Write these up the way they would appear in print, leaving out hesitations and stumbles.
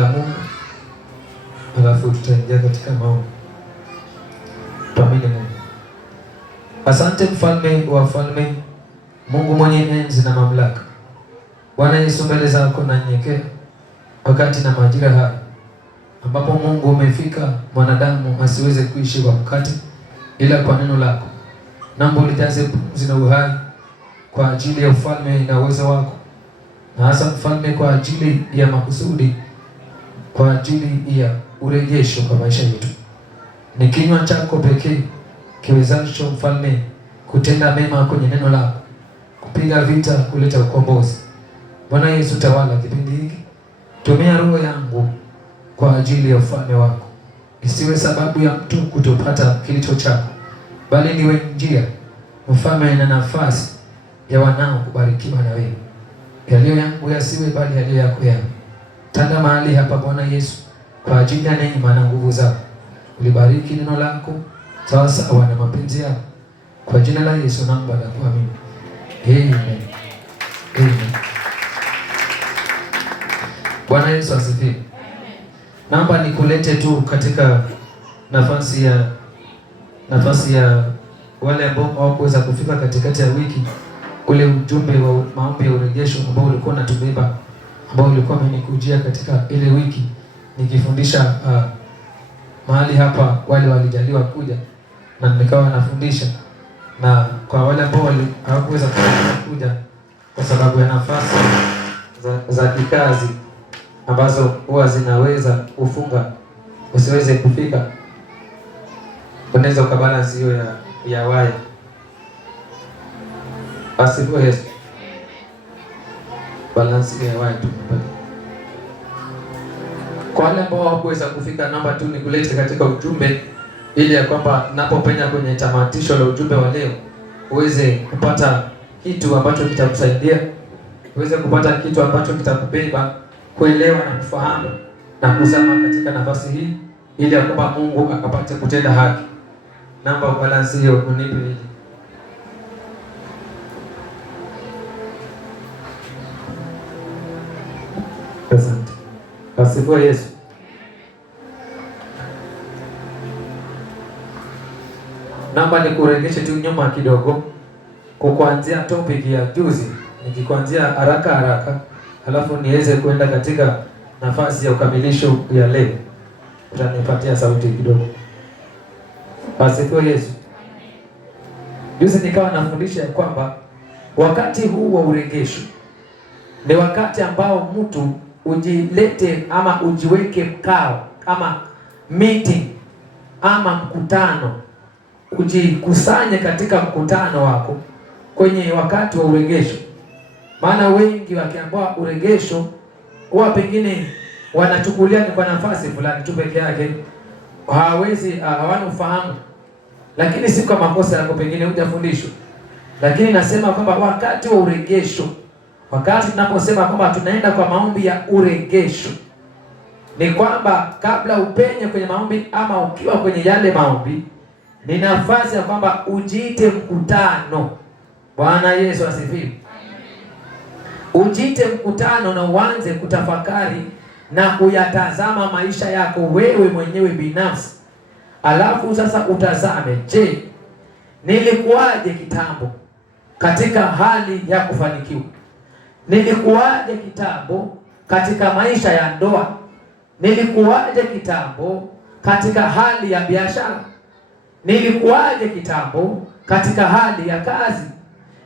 la Mungu, alafu tutaingia katika maombi. Tuamini Mungu. Asante mfalme wa falme, Mungu mwenye enzi na mamlaka. Bwana Yesu, mbele zako na nyenyekea wakati na majira haya ambapo Mungu umefika, mwanadamu asiweze kuishi kwa mkate ila kwa neno lako. Naomba ulijaze pumzi na uhai kwa ajili ya ufalme na uwezo wako, na hasa mfalme kwa ajili ya makusudi, kwa ajili ya urejesho kwa maisha yetu. Ni kinywa chako pekee kiwezacho mfalme kutenda mema kwenye neno lako, kupiga vita, kuleta ukombozi. Bwana Yesu, tawala kipindi hiki, tumia roho yangu kwa ajili ya ufalme wako. Isiwe sababu ya mtu kutopata kilicho chako, bali niwe njia mfalme na nafasi ya wanao kubarikiwa na wewe. Yaliyo yangu yasiwe, bali yaliyo yako yawe. Tanda mahali hapa Bwana Yesu, kwa ajili ya neema na nguvu zako. Ulibariki neno lako sawa sawa na mapenzi yako. Kwa jina la Yesu naomba na kuamini. Amen. Amen. Bwana Yesu asifiwe. Naomba nikulete tu katika nafasi ya wale ambao hawakuweza kufika katikati ya wiki, ule ujumbe wa maombi ya urejesho ambao ulikuwa unatubeba, ambao ulikuwa umenikujia katika ile wiki nikifundisha mahali hapa. Wale walijaliwa kuja na nikawa nafundisha, na kwa wale ambao hawakuweza kuja kwa sababu ya nafasi za kikazi ambazo huwa zinaweza kufunga usiweze kufika, unaweza ukabalance hiyo ya waya. Basi kwa Yesu, balance ya waya tu. Kwa wale ambao hawakuweza kufika, namba tu nikulete katika ujumbe, ili ya kwamba napopenya kwenye tamatisho la ujumbe wa leo uweze kupata kitu ambacho kitakusaidia, uweze kupata kitu ambacho kitakubeba kuelewa na kufahamu na kuzama katika nafasi hii, ili ya kwamba Mungu akapate kutenda haki. Namba balance hiyo unipe hili. Asante. Asifiwe Yesu. Namba nikurejeshe tu nyuma kidogo kwa kuanzia topic ya juzi, nikikuanzia haraka halafu niweze kwenda katika nafasi ya ukamilisho ya leo. Utanipatia sauti kidogo. Asifiwe Yesu. Juzi nikawa nafundisha kwamba wakati huu wa urejesho ni wakati ambao mtu ujilete ama ujiweke mkao ama meeting ama mkutano, ujikusanye katika mkutano wako kwenye wakati wa urejesho. Maana wengi wakiambiwa urejesho huwa pengine wanachukulia ni kwa nafasi fulani tu peke yake, hawana ufahamu. Lakini si kwa makosa yako, pengine hujafundishwa. Lakini nasema kwamba wakati wa urejesho, wakati tunaposema kwamba tunaenda kwa maombi ya urejesho, ni kwamba kabla upenye kwenye maombi ama ukiwa kwenye yale maombi, ni nafasi ya kwamba ujiite mkutano. Bwana Yesu asifiwe. Ujiite mkutano na uanze kutafakari na kuyatazama maisha yako wewe mwenyewe binafsi. Alafu sasa utazame, je, nilikuwaje kitambo katika hali ya kufanikiwa? Nilikuwaje kitambo katika maisha ya ndoa? Nilikuwaje kitambo katika hali ya biashara? Nilikuwaje kitambo katika hali ya kazi?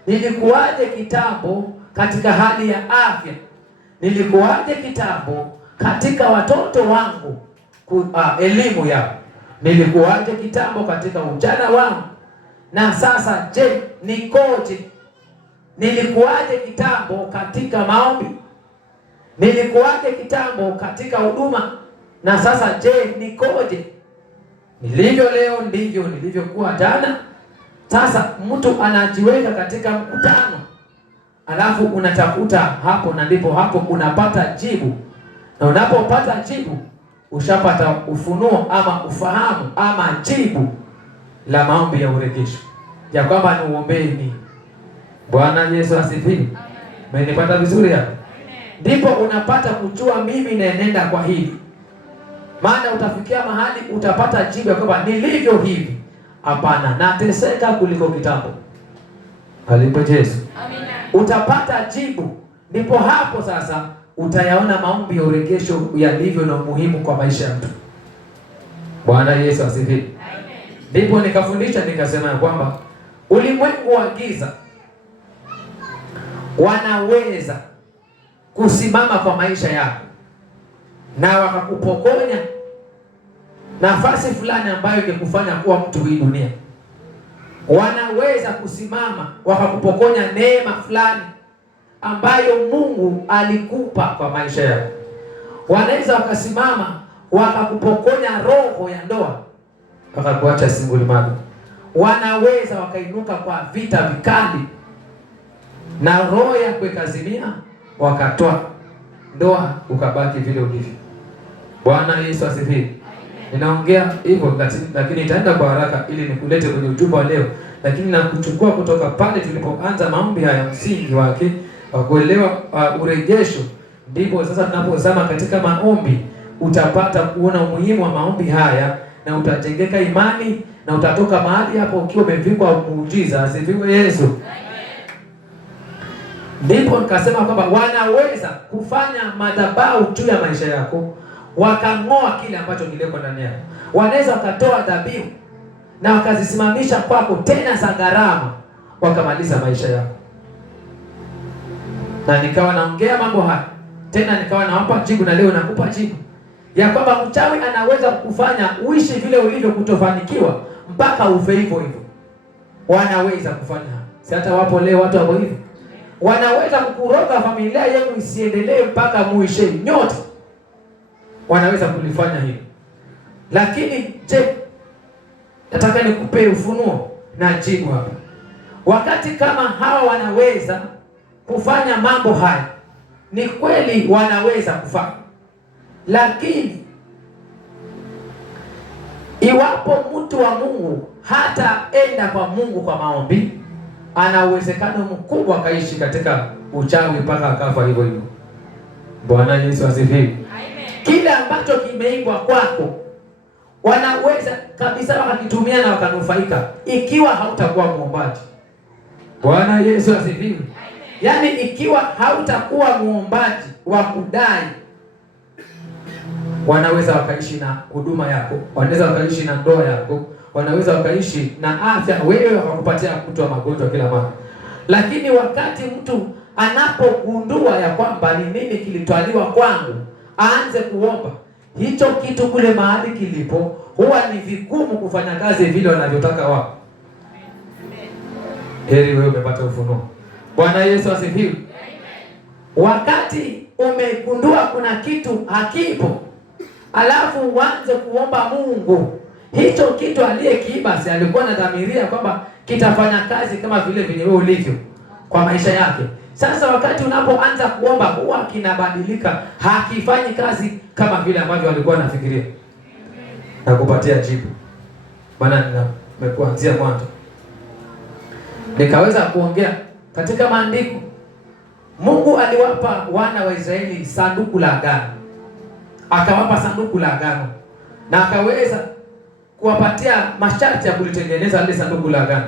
Nilikuwaje kitambo katika hali ya afya? Nilikuwaje kitambo katika watoto wangu elimu yao? Nilikuwaje kitambo katika ujana wangu? Na sasa je, nikoje? Nilikuwaje kitambo katika maombi? Nilikuwaje kitambo katika huduma? Na sasa je, nikoje? Nilivyo leo ndivyo nilivyokuwa jana. Sasa mtu anajiweka katika mkutano, alafu unatafuta hapo, na ndipo hapo unapata jibu. Na unapopata jibu, ushapata ufunuo ama ufahamu ama jibu la maombi ya urejesho, ya kwamba ni uombeni. Bwana Yesu asifiwe. Umenipata vizuri hapo? ndipo unapata kujua mimi naenenda kwa hili. Maana utafikia mahali utapata jibu ya kwamba nilivyo hivi, hapana, nateseka kuliko kitambo. Alipo Yesu. Amina. Utapata jibu, ndipo hapo sasa utayaona maombi ya urejesho yalivyo na umuhimu kwa maisha ya mtu. Bwana Yesu asifiwe. Amen. Ndipo nikafundisha nikasema ya kwamba ulimwengu wa giza wanaweza kusimama kwa maisha yako na wakakupokonya nafasi fulani ambayo ingekufanya kuwa mtu hii dunia. Wanaweza kusimama wakakupokonya neema fulani ambayo Mungu alikupa kwa maisha yako. Wanaweza wakasimama wakakupokonya roho ya ndoa wakakuacha single mother. Wanaweza wakainuka kwa vita vikali na roho yako ikazimia, wakatoa ndoa ukabaki vile ulivyo. Bwana Yesu asifiwe. Ninaongea hivyo lakini itaenda kwa haraka ili nikulete kwenye ujumbe wa leo, lakini nakuchukua kutoka pale tulipoanza maombi haya, msingi wake wa kuelewa urejesho. Ndipo sasa tunapozama katika maombi utapata kuona umuhimu wa maombi haya na utajengeka imani na utatoka mahali hapo ukiwa umevikwa muujiza. Asifiwe Yesu. Ndipo nikasema kwamba wanaweza kufanya madhabahu juu ya maisha yako, wakang'oa kile ambacho kileko ndani yako. Wanaweza wakatoa dhabihu na wakazisimamisha kwako tena za gharama, wakamaliza maisha yako. Na nikawa naongea mambo haya tena, nikawa nawapa jibu, na leo nakupa jibu ya kwamba mchawi anaweza kukufanya uishi vile ulivyo, kutofanikiwa mpaka ufe hivyo hivyo. Wanaweza kufanya, si hata wapo leo watu wako hivyo. Wanaweza kukuroga familia yenu isiendelee mpaka muishe nyote. Wanaweza kulifanya hilo. Lakini je, nataka nikupe ufunuo na jibu hapa. Wakati kama hawa wanaweza kufanya mambo haya, ni kweli wanaweza kufanya. Lakini iwapo mtu wa Mungu hataenda kwa Mungu kwa maombi, ana uwezekano mkubwa akaishi katika uchawi mpaka akafa hivyo hivyo. Bwana Yesu asifiwe. Amen. Kile ambacho kimeibwa kwako wanaweza kabisa wakakitumia na wakanufaika ikiwa hautakuwa muombaji. Bwana Yesu asifiwe. Yaani ikiwa hautakuwa muombaji wa kudai, wanaweza wakaishi na huduma yako, wanaweza wakaishi na ndoa yako, wanaweza wakaishi na afya, wewe wakakupatia kutoa magonjwa kila mara. Lakini wakati mtu anapogundua ya kwamba ni nini kilitwaliwa kwangu, aanze kuomba hicho kitu kule mahali kilipo, huwa ni vigumu kufanya kazi vile wanavyotaka wao. Heri wewe umepata ufunuo. Bwana Yesu asifiwe. Wakati umegundua kuna kitu hakipo, alafu uanze kuomba Mungu, hicho kitu aliyekiiba si alikuwa anadhamiria kwamba kitafanya kazi kama vile vile wewe ulivyo kwa maisha yake. Sasa wakati unapoanza kuomba, huwa kinabadilika, hakifanyi kazi kama vile ambavyo alikuwa anafikiria. Na kupatia jibu. Maana nimekuanzia mwanzo, nikaweza kuongea katika maandiko. Mungu aliwapa wana wa Israeli sanduku la agano, akawapa sanduku la agano na akaweza kuwapatia masharti ya kulitengeneza ile sanduku la agano,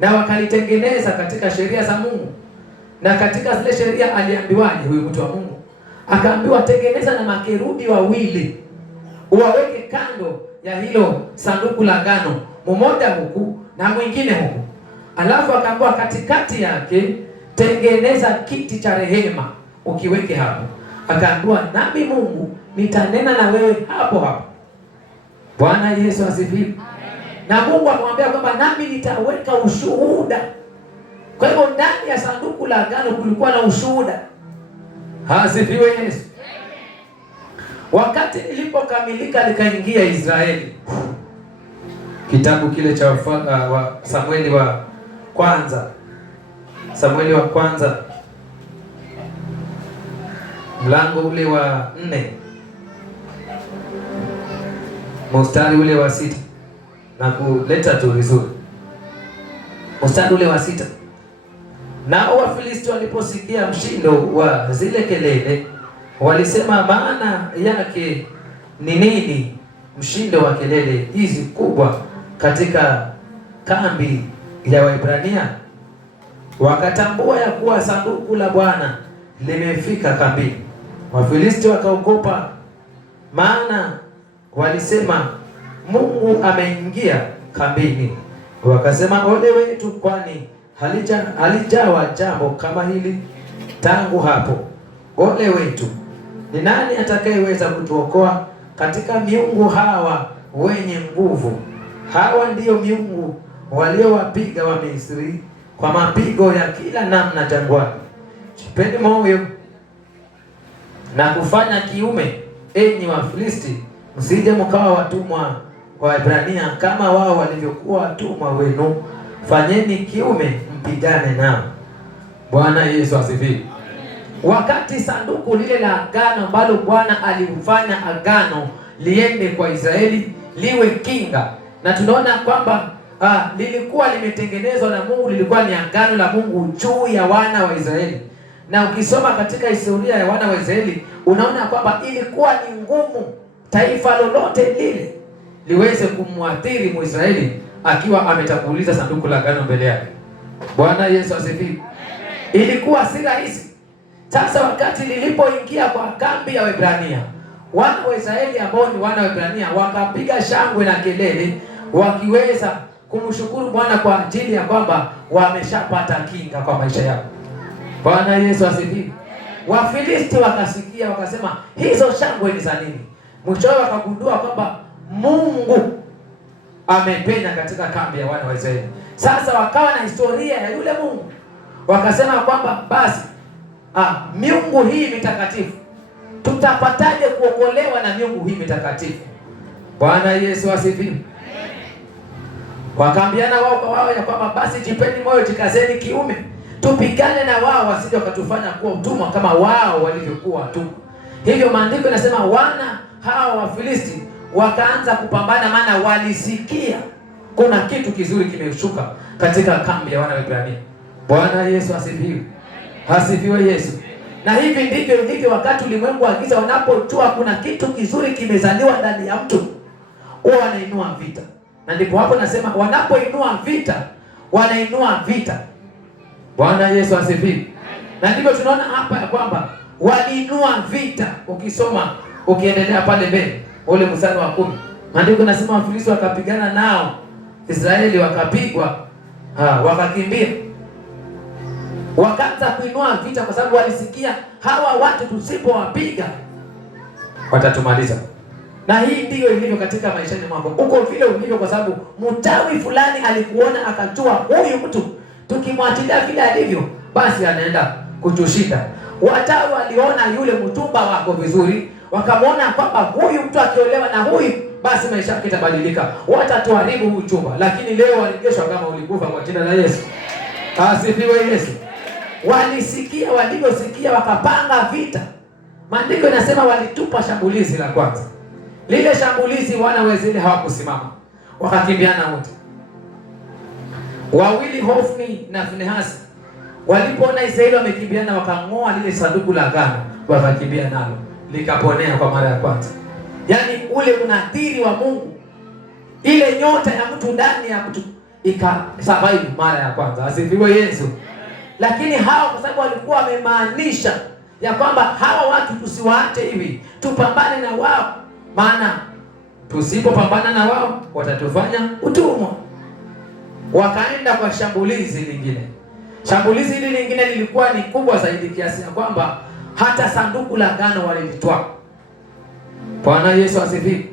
na wakalitengeneza katika sheria za Mungu. Na katika zile sheria aliambiwaje huyu mtu wa Mungu? Akaambiwa tengeneza na makerubi wawili, uwaweke kando ya hilo sanduku la agano, mmoja huku na mwingine huku. Alafu akaambiwa katikati yake tengeneza kiti cha rehema, ukiweke hapo. Akaambiwa nami Mungu nitanena na wewe hapo hapo. Bwana Yesu asifiwe. Na Mungu akamwambia kwamba nami nitaweka ushuhuda. Kwa hivyo ndani ya sanduku la agano kulikuwa na ushuhuda. Asifiwe Yesu. Wakati ilipokamilika likaingia Israeli, kitabu kile cha Samueli wa kwanza, Samueli wa kwanza mlango ule wa 4 mstari ule wa 6, na kuleta tu vizuri mstari ule wa 6. Nao Wafilisti waliposikia mshindo wa zile kelele, walisema, maana yake ni nini mshindo wa kelele hizi kubwa katika kambi ya Waebrania? Wakatambua ya kuwa sanduku la Bwana limefika kambini. Wafilisti wakaogopa, maana walisema, Mungu ameingia kambini. Wakasema, ole wetu, kwani halijawa jambo kama hili tangu hapo. Ole wetu, ni nani atakayeweza kutuokoa katika miungu hawa wenye nguvu? Hawa ndiyo miungu waliowapiga wa Misri kwa mapigo ya kila namna jangwani. Jipeni moyo na kufanya kiume, enyi Wafilisti, msije mkawa watumwa wa Waebrania kama wao walivyokuwa watumwa wenu. Fanyeni kiume, mpigane nao. Bwana Yesu asifiwe. Wakati sanduku lile la agano ambalo Bwana alifanya agano liende kwa Israeli liwe kinga, na tunaona kwamba lilikuwa limetengenezwa na Mungu, lilikuwa ni agano la Mungu juu ya wana wa Israeli. Na ukisoma katika historia ya wana wa Israeli unaona kwamba ilikuwa ni ngumu taifa lolote lile liweze kumwathiri Mwisraeli akiwa ametanguliza sanduku la agano mbele yake. Bwana Yesu asifiwe. Ilikuwa si rahisi. Sasa wakati lilipoingia kwa kambi ya Waebrania, wana wa Israeli ambao ni wana wa Waebrania wakapiga shangwe na kelele, wakiweza kumshukuru Bwana kwa ajili ya kwamba wameshapata kinga kwa maisha yao. Bwana Yesu asifiwe. Wafilisti wakasikia, wakasema, hizo shangwe ni za nini? Mwishowe wakagundua kwamba Mungu amepenya katika kambi ya wana wa Israeli. Sasa wakawa na historia ya yule Mungu, wakasema kwamba basi miungu hii mitakatifu, tutapataje kuokolewa na miungu hii mitakatifu? Bwana Yesu asifiwe. Wakaambiana wao kwa wao ya kwamba basi jipeni moyo, jikazeni kiume, tupigane na wao wasije wakatufanya kuwa utumwa kama wao walivyokuwa watumwa. Hivyo maandiko yanasema wana hawa Wafilisti wakaanza kupambana, maana walisikia kuna kitu kizuri kimeshuka katika kambi ya wana wa Ibrania. Bwana Yesu asifiwe. Asifiwe Yesu. Na hivi ndivyo ilivyo wakati ulimwengu wa giza wanapojua kuna kitu kizuri kimezaliwa ndani ya mtu, huwa wanainua vita. Na ndipo hapo nasema wanapoinua vita, wanainua vita. Bwana Yesu asifiwe. Na ndivyo tunaona hapa ya kwamba waliinua vita. Ukisoma ukiendelea pale mbele ule mstari wa 10, maandiko nasema Wafilisti wakapigana nao Israeli, wakapigwa, wakakimbia. Wakaanza kuinua vita kwa sababu walisikia hawa watu tusipowapiga watatumaliza. Na hii ndiyo ilivyo katika maishani mwako. Uko vile ulivyo kwa sababu mtawi fulani alikuona, akajua huyu mtu tukimwachilia vile alivyo basi anaenda kutushinda. Watawi waliona yule mtumba wako vizuri, wakamwona kwamba huyu mtu akiolewa na huyu basi maisha yake yatabadilika, watatuharibu huu chumba. Lakini leo waligeshwa kama ulikufa kwa jina la Yesu. Asifiwe Yesu. Walisikia, walivyosikia wakapanga vita. Maandiko yanasema walitupa shambulizi la kwanza. Lile shambulizi wana wa Israeli hawakusimama, wakakimbiana wote. Wawili, Hofni na Finehasi, walipoona Israeli wamekimbiana, wakang'oa lile sanduku la agano, wakakimbia nalo, likaponea kwa mara ya kwanza. Yaani ule unadhiri wa Mungu, ile nyota ya mtu ndani ya mtu ikasurvive mara ya kwanza. Asifiwe Yesu. Lakini hao kwa sababu walikuwa wamemaanisha ya kwamba hawa watu tusiwaache hivi, tupambane na wao, maana tusipopambana na wao watatufanya utumwa. Wakaenda kwa shambulizi lingine. Shambulizi hili lingine lilikuwa ni kubwa zaidi kiasi ya kwamba hata sanduku la agano walilitwaa. Bwana Yesu asifiwe.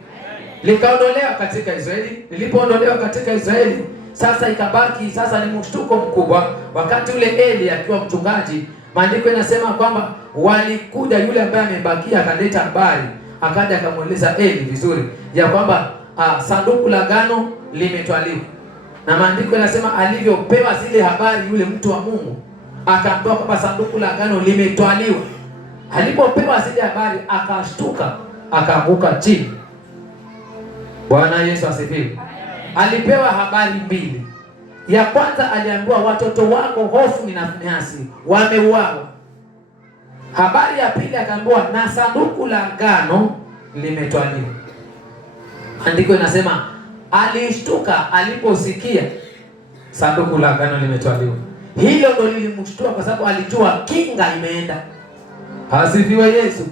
Likaondolewa katika Israeli. Lilipoondolewa katika Israeli, sasa ikabaki sasa ni mshtuko mkubwa. Wakati ule Eli akiwa mchungaji, maandiko yanasema kwamba walikuja, yule ambaye amebakia akaleta habari, akaja akamweleza Eli vizuri ya kwamba sanduku la agano limetwaliwa. Na maandiko yanasema alivyopewa zile habari, yule mtu wa Mungu akaambiwa kwamba sanduku la agano limetwaliwa. Alipopewa zile habari akashtuka, akaanguka chini. Bwana Yesu asifiwe. Alipewa habari mbili. Ya kwanza aliambiwa watoto wako Hofni na Finehasi wameuawa. Habari ya pili akaambiwa na sanduku la agano limetwaliwa. Andiko inasema alishtuka aliposikia sanduku la agano limetwaliwa. Hilo ndo lilimshtua kwa sababu alijua kinga imeenda. Asifiwe Yesu.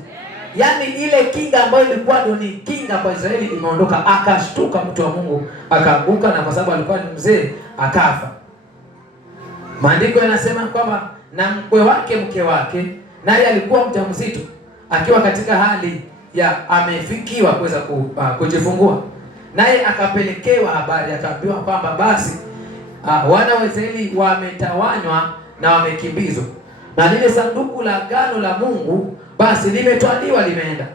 Yaani ile kinga ambayo ilikuwa ndo ni kinga kwa Israeli imeondoka. Akashtuka mtu wa Mungu, akaanguka, na kwa sababu alikuwa ni mzee akafa. Maandiko yanasema kwamba na mke wake naye alikuwa mjamzito, akiwa katika hali ya amefikiwa kuweza kujifungua. Naye akapelekewa habari, akaambiwa kwamba basi wana wa Israeli wametawanywa na wamekimbizwa, na lile sanduku la agano la Mungu basi limetwaliwa, limeenda.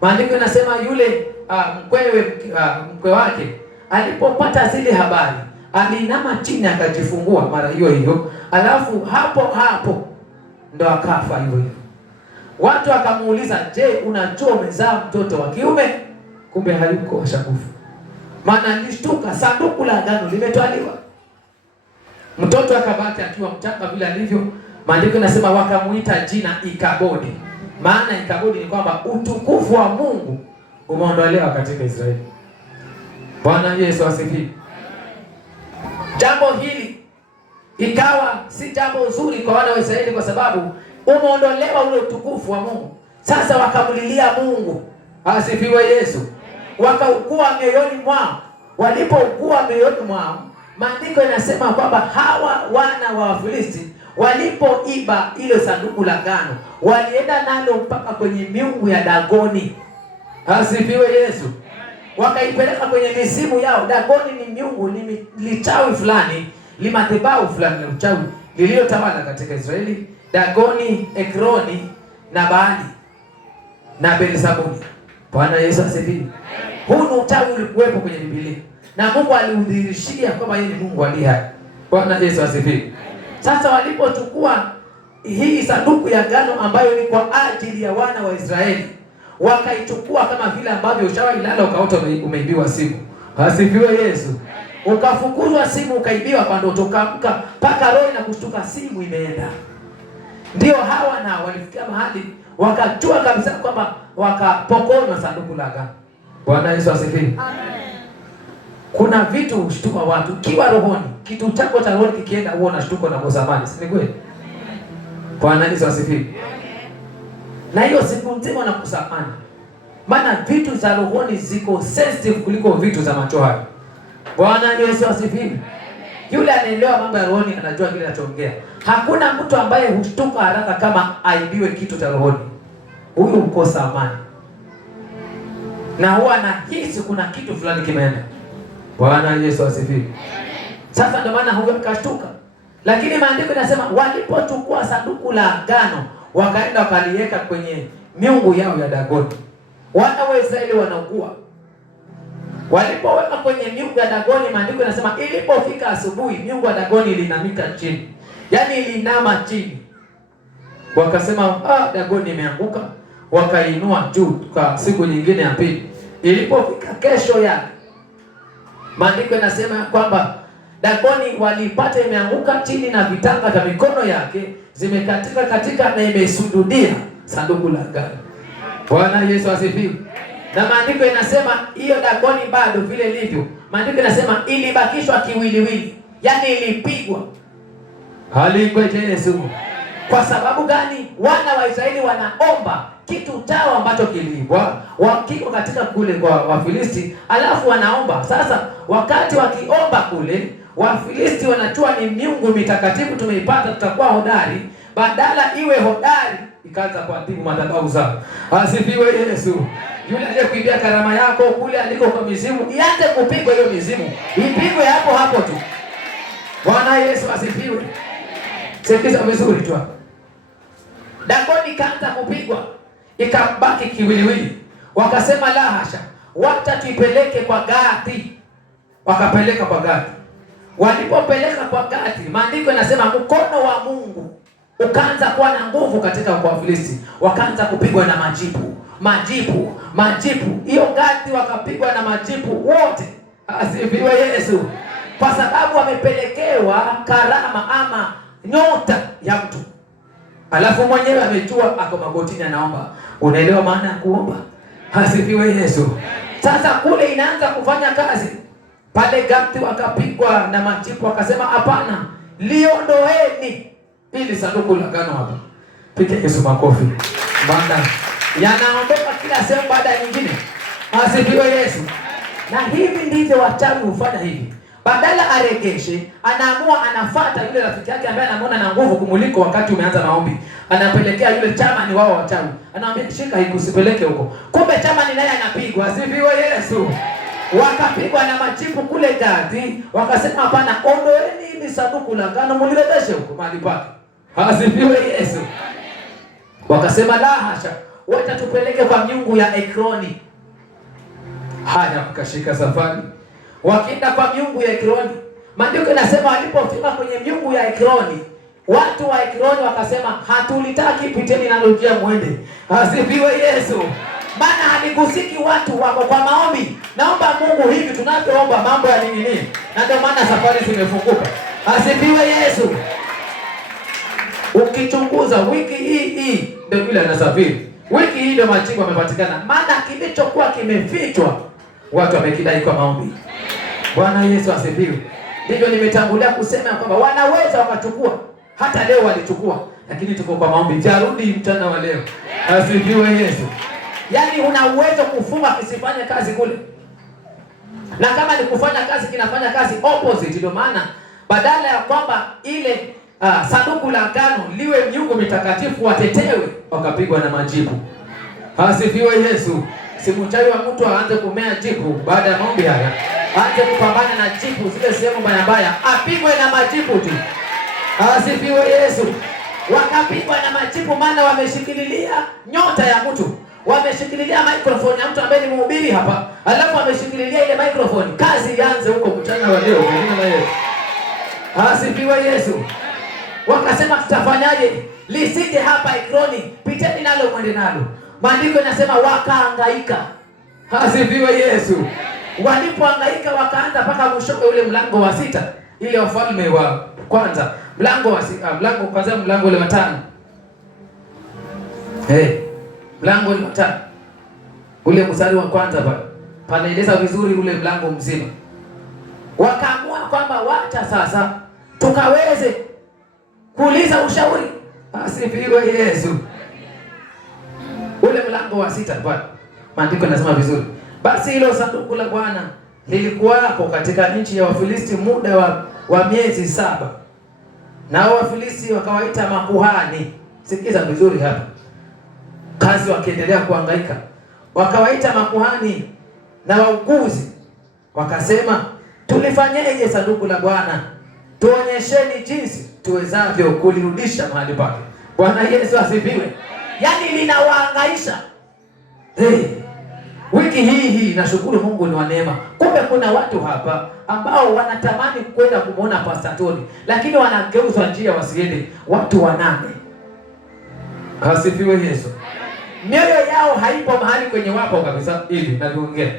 Maandiko yanasema yule mkwe wake alipopata zile habari alinama chini akajifungua mara hiyo hiyo, alafu hapo ndo akafa hivyo hivyo. Watu akamuuliza, je, unajua umezaa mtoto wa kiume? Kumbe hayuko, ashakufa. Maana alishtuka, sanduku la agano limetwaliwa. Mtoto akabaki akiwa mchanga vile alivyo. Maandiko yanasema wakamuita jina Ikabodi. Maana Ikabodi ni kwamba utukufu wa Mungu umeondolewa katika Israeli. Bwana Yesu asifiwe. Jambo hili ikawa si jambo zuri kwa wana wa Israeli kwa sababu umeondolewa ule utukufu wa Mungu. Sasa wakamlilia Mungu. Asifiwe Yesu. Wakaugua mioyoni mwao. Walipougua mioyoni mwao, maandiko yanasema kwamba hawa wana wa Wafilisti walipoiba ile sanduku la agano, walienda nalo mpaka kwenye miungu ya Dagoni. Asifiwe Yesu. Wakaipeleka kwenye misimu yao. Dagoni ni miungu, ni lichawi fulani, limadhabahu fulani la uchawi lililotawala katika Israeli. Dagoni, Ekroni na Baali na Beelzebuli. Bwana Yesu asifiwe. Huu ni uchawi ulikuwepo kwenye Biblia, na Mungu aliudhihirishia kwamba yeye ni Mungu aliye hai. Bwana Yesu asifiwe. Sasa walipochukua hii sanduku ya agano ambayo ni kwa ajili ya wana wa Israeli, wakaichukua kama vile ambavyo ushawahi lala ukaota umeibiwa simu. Asifiwe Yesu. Ukafukuzwa simu, ukaibiwa kwa ndoto, ukaamka paka roho na kushtuka simu imeenda. Ndio hawa nao walifikia mahali wakajua kabisa kwamba wakapokonywa sanduku la agano. Bwana Yesu asifiwe. Amen. Kuna vitu hushtuka watu kiwa rohoni. Kitu chako cha rohoni kikienda huo unashtuka na kuzamani. Si kweli? Bwana Yesu asifiwe. Na hiyo siku nzima na kusamani. Maana vitu za rohoni ziko sensitive kuliko vitu za macho haya. Bwana Yesu asifiwe. Yule anaelewa mambo ya rohoni anajua kile anachoongea. Hakuna mtu ambaye hushtuka haraka kama aibiwe kitu cha rohoni. Huyu ukosa amani. Na huwa anahisi kuna kitu fulani kimeenda. Bwana Yesu asifiwe. Sasa ndio maana huyo akashtuka. Lakini maandiko yanasema walipochukua sanduku la agano wakaenda wakaliweka kwenye miungu yao ya Dagoni. Wana wa Israeli wanaugua. Walipoweka kwenye miungu ya Dagoni, maandiko yanasema ilipofika asubuhi miungu ya Dagoni ilinamika chini. Yaani ilinama chini. Wakasema Dagoni imeanguka, wakainua juu kwa siku nyingine ya pili. Ilipofika kesho yake, maandiko yanasema kwamba Dagoni walipata imeanguka chini na vitanga vya mikono yake zimekatika na imesujudia sanduku la agano. Bwana Yesu asifiwe. Na maandiko yanasema hiyo Dagoni bado vile ilivyo. Maandiko yanasema ilibakishwa kiwiliwili. Yaani ilipigwa. Halikuwa Yesu. Kwa sababu gani? Wana wa Israeli wanaomba kitu chao ambacho kilibwa, wakiko katika kule kwa Wafilisti, alafu wanaomba. Sasa wakati wakiomba kule, Wafilisti wanachua ni miungu mitakatifu tumeipata, tutakuwa hodari. Badala iwe hodari, ikaanza kuadhibu madhabahu zao. Asifiwe Yesu. Yule aliyekuibia karama yako kule aliko kwa mizimu, ianze kupigwa hiyo mizimu. Ipigwe hapo hapo tu. Bwana Yesu asifiwe. Sikiza vizuri tu. Dagoni kaanza kupigwa, ikabaki kiwiliwili. Wakasema la hasha, wacha tuipeleke kwa Gathi. Wakapeleka kwa Gathi. Walipopeleka kwa Gathi, maandiko yanasema mkono wa Mungu ukaanza kuwa na nguvu katika Wafilisti. Wakaanza kupigwa na majipu. Hiyo Gathi wakapigwa na majipu wote. Asifiwe Yesu. kwa sababu amepelekewa karama ama nyota ya mtu, alafu mwenyewe amejua, ako magotini anaomba. Unaelewa maana ya kuomba? Asifiwe Yesu. Sasa kule inaanza kufanya kazi pale. Gati wakapigwa na majipu, wakasema hapana, liondoeni ili sanduku la agano hapa. Piga Yesu makofi. Maana yanaondoka kila sehemu baada ya nyingine. Asifiwe Yesu. Na hivi ndivyo wachawi hufanya hivi. Badala aregeshe, anaamua anafuata yule rafiki yake ambaye anamuona na nguvu kumuliko wakati umeanza maombi. Anapelekea yule chamani wao wachawi. Anamwambia shika hii usipeleke huko. Kumbe chamani naye anapigwa. Asifiwe Yesu. Wakapigwa na majipu kule Gati, wakasema hapana, ondoeni hili sanduku la agano mlirejeshe huko mahali pake. Asifiwe Yesu. Wakasema la hasha, wacha tupeleke kwa miungu ya Ekroni. Haya, wakashika safari. Wakienda kwa miungu ya Ekroni, maandiko yanasema walipofika kwenye miungu ya Ekroni, watu wa Ekroni wakasema hatulitaki, piteni na njia muende. Asifiwe Yesu. Maana haligusiki, watu wako kwa maombi. Naomba Mungu hivi tunapoomba mambo ya nini? Na ndio maana safari zimefunguka. Asifiwe Yesu. Ukichunguza wiki hii ndio vile anasafiri. Wiki hii ndio majibu yamepatikana. Maana kilichokuwa kimefichwa watu wamekidai kwa maombi. Bwana Yesu asifiwe. Ndivyo nimetangulia kusema kwamba wanaweza wakachukua. Hata leo walichukua, lakini tuko kwa maombi. Jarudi mchana wa leo. Asifiwe Yesu. Yaani una uwezo kufunga kisifanye kazi kule. Na kama ni kufanya kazi kinafanya kazi opposite. Ndio maana badala ya kwamba ile sanduku la agano liwe miungu mitakatifu watetewe, wakapigwa na majipu. Asifiwe Yesu. Simchawi wa mtu aanze kumea jipu baada ya maombi haya. Aanze kupambana na jipu zile sehemu mbaya, apigwe na majipu tu. Asifiwe Yesu. Wakapigwa na majipu maana wameshikililia nyota ya mtu. Wameshikililia microphone ya mtu ambaye ni mhubiri hapa. Alafu wameshikililia ile microphone. Kazi ianze huko mchana wa leo. Asifiwe Yesu. Wakasema tutafanyaje? Lisije hapa Ekroni, piteni nalo mwende nalo. Maandiko yanasema wakahangaika. Asifiwe Yesu. Walipohangaika wakaanza mpaka mwisho ule mlango wa 6, ile Wafalme wa kwanza, mlango wa kwanza, mlango ule wa 5. Mlango ule wa 5. Ule mstari wa kwanza panaeleza vizuri ule mlango mzima. Wakaamua kwamba wacha sasa tukaweze kuuliza ushauri. Asifiwe Yesu. Ule mlango wa 6 pale. Maandiko yanasema vizuri. Basi hilo sanduku la Bwana lilikuwa hapo katika nchi ya Wafilisti muda wa miezi 7. Nao Wafilisti wakawaita makuhani. Sikiza vizuri hapa. Kazi wakiendelea kuhangaika. Wakawaita makuhani na wauguzi. Wakasema, tulifanyeje sanduku la Bwana? Tuonyesheni jinsi tuwezavyo kulirudisha mahali pake. Bwana Yesu asifiwe. Yaani linawahangaisha. Wiki hii nashukuru Mungu ni wa neema. Kumbe kuna watu hapa ambao wanatamani kwenda kumuona Pastor Tony, lakini wanageuzwa njia wasiende. Watu 8. Asifiwe Yesu. Mioyo yao haipo mahali kwenye wapo kabisa hivi na kuongea.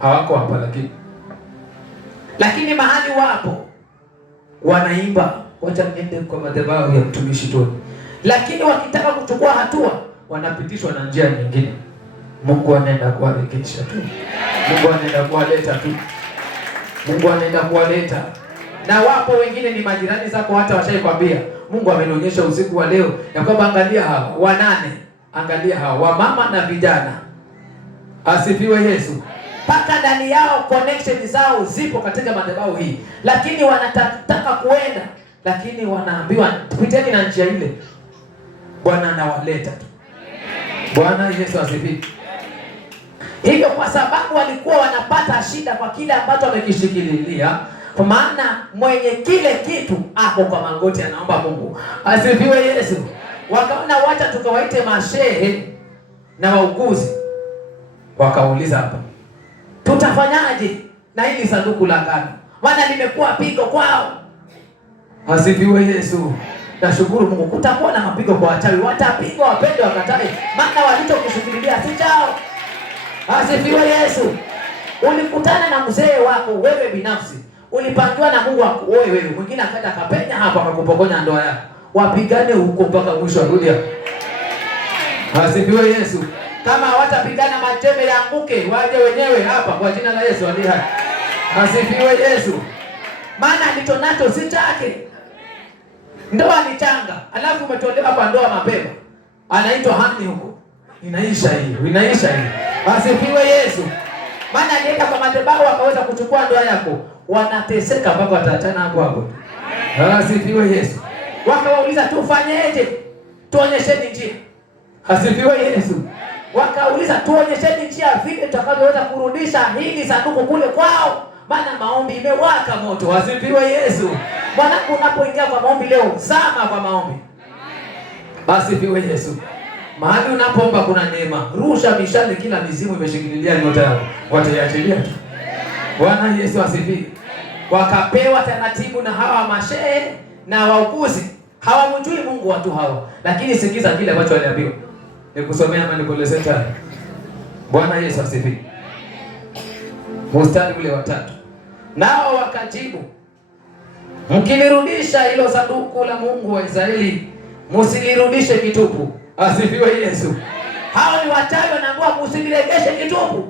Hawako hapa lakini mahali wapo wanaimba, wacha niende kwa madhabahu ya mtumishi Tony. Lakini wakitaka kuchukua hatua wanapitishwa na njia nyingine. Mungu anaenda kuwarekebisha tu. Mungu anaenda kuwaleta tu. Mungu anaenda kuwaleta. Na wapo wengine ni majirani zako, hata washaikwambia Mungu amenionyesha usiku wa leo ya kwamba angalia hawa 8, angalia hawa wamama na vijana. Asifiwe Yesu. Paka ndani yao connection zao zipo katika madhabahu hii, lakini wanataka kuenda, lakini wanaambiwa piteni na njia ile. Bwana anawaleta tu. Bwana Yesu asifiwe. Hivyo kwa sababu walikuwa wanapata shida kwa kile ambacho wamekishikililia, kwa maana mwenye kile kitu ako kwa magoti anaomba Mungu. Asifiwe Yesu. Wakaona wacha tukawaite mashehe na wauguzi. Wakauliza hapa, tutafanyaje na hili sanduku la agano? Maana limekuwa pigo kwao. Asifiwe Yesu. Nashukuru Mungu. Kutakuwa na mapigo kwa wachawi. Watapigwa wapende wakatae. Maana walichokishikilia si chao. Asifiwe Yesu. Ulikutana na mzee wako wewe binafsi, Ulipangiwa na Mungu akuoe wewe, mwingine akaja akapenya hapo akakupokonya ndoa yako. Wapigane huko mpaka mwisho wa dunia. Asifiwe Yesu. Kama hawatapigana majembe yaanguke, waje wenyewe hapa kwa jina la Yesu aliye hai. Asifiwe Yesu. Maana alichonacho si chake. Ndoa ni changa, alafu umetolewa kwa ndoa mapema. Anaitwa hani huko. Inaisha hiyo, inaisha hiyo. Asifiwe Yesu. Maana alienda kwa madhabahu akaweza kuchukua ndoa yako. Wanateseka mpaka wataachana hapo hapo. Asifiwe Yesu. Wakawauliza tufanyeje? Tuonyesheni njia. Asifiwe Yesu. Wakauliza tuonyesheni njia vile tutakavyoweza kurudisha hili sanduku kule kwao. Maana maombi imewaka moto. Asifiwe Yesu. Bwana, unapoingia kwa maombi leo, zama kwa maombi. Asifiwe Yesu. Mahali unapoomba kuna neema. Rusha mishale, kila mizimu imeshikililia nyota yako. Wataiachilia tu. Bwana Yesu asifiwe. Wakapewa taratibu na hawa mashehe na wauguzi. Hawamjui Mungu watu hawa. Lakini sikiza kile ambacho waliambiwa. Nikusomea ama nikuelezea tena. Bwana Yesu asifiwe. Mstari ule wa 3. Nao wakajibu, mkilirudisha hilo sanduku la Mungu wa Israeli, msilirudishe kitupu. Asifiwe Yesu. Hao ni wachawi wanaambiwa msiliregeshe kitupu.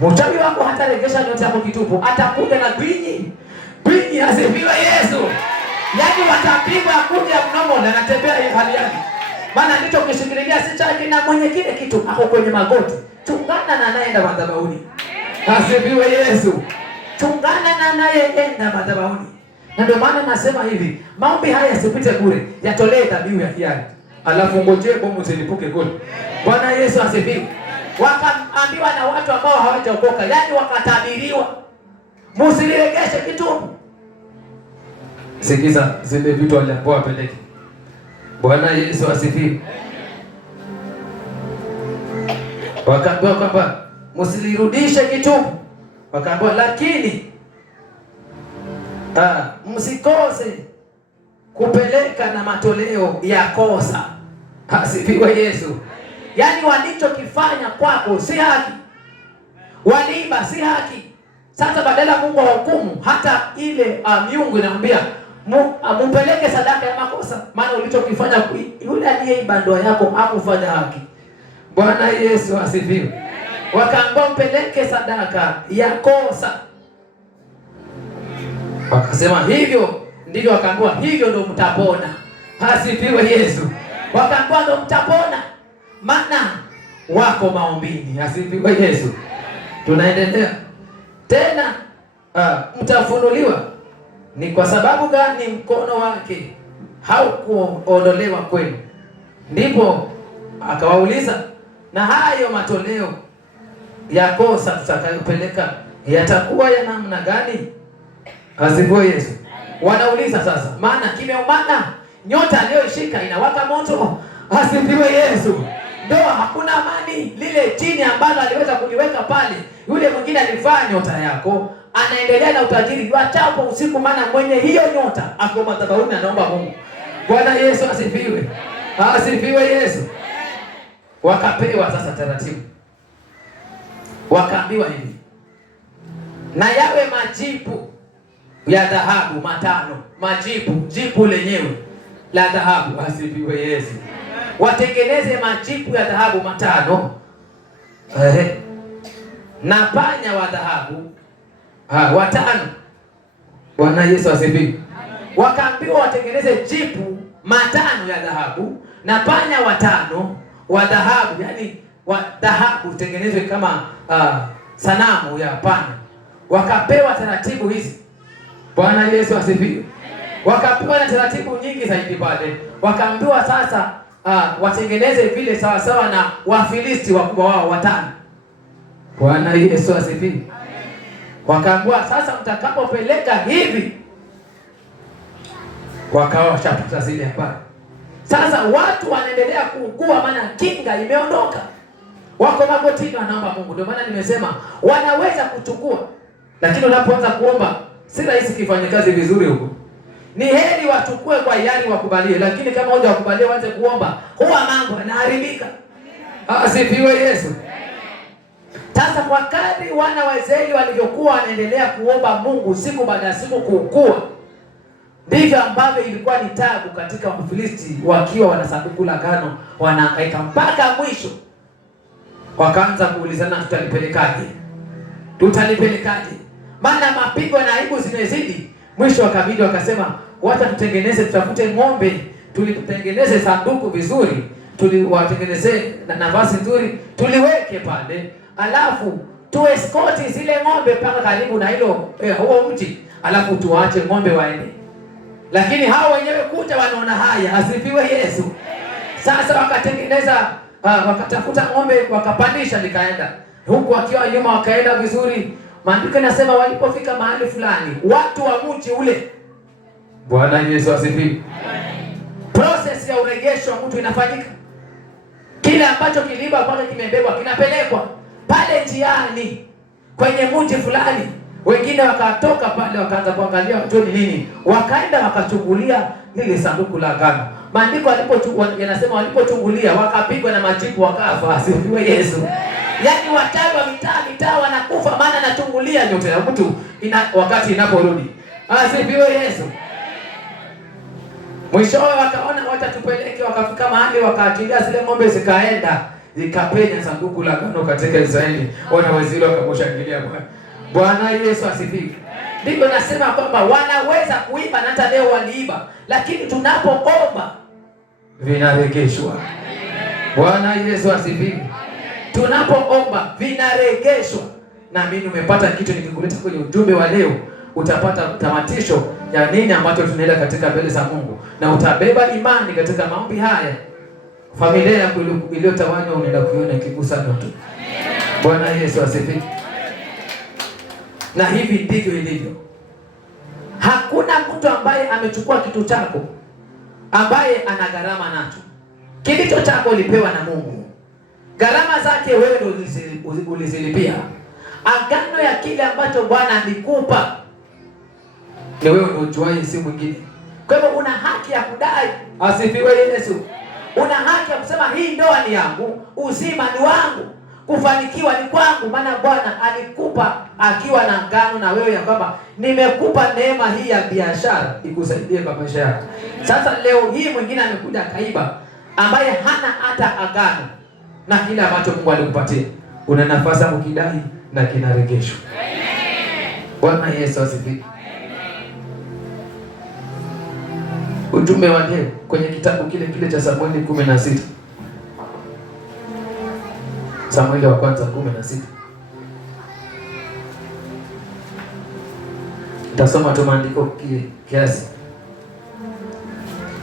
Mchawi wako hataregesha nyota yako kitupu. Atakuja na gwinyi. Gwinyi, asifiwe Yesu. Yaani watapigwa kuja mnomo na anatembea hali yake. Maana ndicho kishikilia si chake na mwenye kile kitu ako kwenye magoti. Chungana na anayeenda madhabahuni. Asifiwe Yesu. Chungana na anayeenda madhabahuni. Na ndio maana nasema hivi, maombi haya yasipite bure, yatolee dhabihu ya hiari. Alafu ngojee bomu zilipuke kule. Bwana Yesu asifiwe. Wakaambiwa na watu ambao hawajaokoka, yaani wakatabiriwa, msiliregeshe kitupu. Sikiza zile vitu waliambiwa wapeleke. Bwana Yesu asifiwe. Wakaambiwa kwamba msilirudishe kitupu. Wakaambiwa lakini msikose kupeleka na matoleo ya kosa. Asifiwe Yesu. Yaani walichokifanya kwako si haki. Waliiba si haki. Sasa badala Mungu ahukumu, hata ile miungu inaambia mpeleke sadaka ya makosa. Maana ulichokifanya yule aliyeiba ndoa yako hakufanya haki. Bwana Yesu asifiwe. Wakaambiwa mpeleke sadaka ya kosa. Wakasema hivyo ndivyo, wakaambiwa hivyo ndio mtapona. Asifiwe Yesu. Wakaambiwa ndio mtapona. Maana wako maombini. Asifiwe Yesu. Tunaendelea. Tena mtafunuliwa ni kwa sababu gani mkono wake haukuondolewa kwenu. Ndipo akawauliza, na hayo matoleo ya kosa tutakayopeleka yatakuwa ya namna gani? Asifiwe Yesu. Wanauliza sasa, maana kimeumana, nyota aliyoishika inawaka moto. Asifiwe Yesu. Ndoa hakuna amani. Lile chini ambalo aliweza kuliweka pale, yule mwingine alifanya nyota yako, anaendelea na utajiri wachapo usiku, maana mwenye hiyo nyota ako madhabahuni anaomba Mungu. Bwana Yesu asifiwe. Asifiwe Yesu. Wakapewa sasa taratibu. Wakaambiwa hivi, na yawe majipu ya dhahabu 5. Jipu lenyewe la dhahabu. Asifiwe Yesu. Watengeneze majipu ya dhahabu 5. Na panya wa dhahabu 5. Bwana Yesu asifiwe. Wakaambiwa watengeneze jipu 5 ya dhahabu na panya 5 wa dhahabu, yani wa dhahabu tengenezwe kama sanamu ya panya. Wakapewa taratibu hizi. Bwana Yesu asifiwe. Wakapewa na taratibu nyingi zaidi pale. Wakaambiwa sasa watengeneze vile sawa sawa na Wafilisti wakubwa wao 5. Bwana Yesu asifiwe. Wakaambiwa sasa mtakapopeleka hivi, wakawa washapata zile habari. Sasa watu wanaendelea kuugua, maana kinga imeondoka. Wako magotini wanaomba Mungu. Ndio maana nimesema wanaweza kuchukua, lakini unapoanza kuomba si rahisi kifanye kazi vizuri huko. Ni heri wachukue kwa hiari wakubalie, lakini kama hoja wakubalie waanze kuomba, huwa mambo yanaharibika. Asifiwe Yesu. Sasa kwa kadri wana wa Israeli walivyokuwa wanaendelea kuomba Mungu siku baada ya siku kuukua, ndivyo ambavyo ilikuwa ni tabu katika Wafilisti wakiwa wana sanduku la agano wanahangaika mpaka mwisho. Wakaanza kuulizana, tutalipelekaje? Maana mapigo na aibu zimezidi. Mwisho wakabidi wakasema, wacha tutengeneze, tutafute ng'ombe, tulitengeneze sanduku vizuri, tuliwatengeneze na nafasi nzuri, tuliweke pale, alafu tueskoti zile ng'ombe mpaka karibu na huo mji, alafu tuache ng'ombe waende. Lakini hao wenyewe kuja wanaona haya. Asifiwe Yesu. Sasa wakatengeneza wakatafuta ng'ombe, wakapandisha likaenda huku, wakiwa nyuma wakaenda vizuri. Maandiko yanasema walipofika mahali fulani, watu wa mji ule, Bwana Yesu asifiwe, process ya urejesho wa mtu inafanyika. Kile ambacho kiliiba mpaka kimebebwa kinapelekwa pale njiani kwenye mji fulani. Wengine wakatoka pale wakaanza kuangalia watu ni nini, wakaenda wakachungulia lile sanduku la agano. Maandiko yanasema walipochungulia wakapigwa na majipu wakafa. Asifiwe Yesu. Yaani wachawi wa mitaa wanakufa, maana anachungulia nyota ya mtu wakati inaporudi. Asifiwe Yesu. Mwishowe wakaona watatupeleke, wakafika mahali wakaachilia zile ng'ombe zikaenda zikapenya sanduku la agano katika Israeli. Wana wa Israeli wakamshangilia Bwana. Bwana Yesu asifiwe. Ndivyo nasema kwamba wanaweza kuiba na hata leo waliiba, lakini tunapoomba vinaregeshwa. Bwana Yesu asifiwe. Tunapoomba vinaregeshwa. Naamini umepata kitu nikikuleta kwenye ujumbe wa leo. Utapata tamatisho ya nini ambacho tunaenda katika mbele za Mungu, na utabeba imani katika maombi haya. Familia yako iliyotawanywa unaenda kuiona ikigusa ndoto. Bwana Yesu asifiwe. Na hivi ndivyo ilivyo. Hakuna mtu ambaye amechukua kitu chako ambaye ana gharama nacho. Kilicho chako ulipewa na Mungu. Gharama zake wewe ulizilipia. Agano ya kile ambacho Bwana alikupa ni wewe ndio ujuaye, si mwingine. Kwa hivyo una haki ya kudai. Asifiwe Yesu. Una haki ya kusema hii ndoa ni yangu, uzima ni wangu, kufanikiwa ni kwangu, maana Bwana alikupa akiwa na agano na wewe ya kwamba nimekupa neema hii ya biashara ikusaidie kwa maisha yako. Sasa leo hii mwingine amekuja kaiba ambaye hana hata agano na kile ambacho Mungu alikupatia. Una nafasi ya kukidai na kinaregeshwa. Bwana Yesu asifiwe. Ujumbe wa leo kwenye kitabu kile cha Samueli 16. Samueli wa kwanza 16. Tasoma tu maandiko kiasi.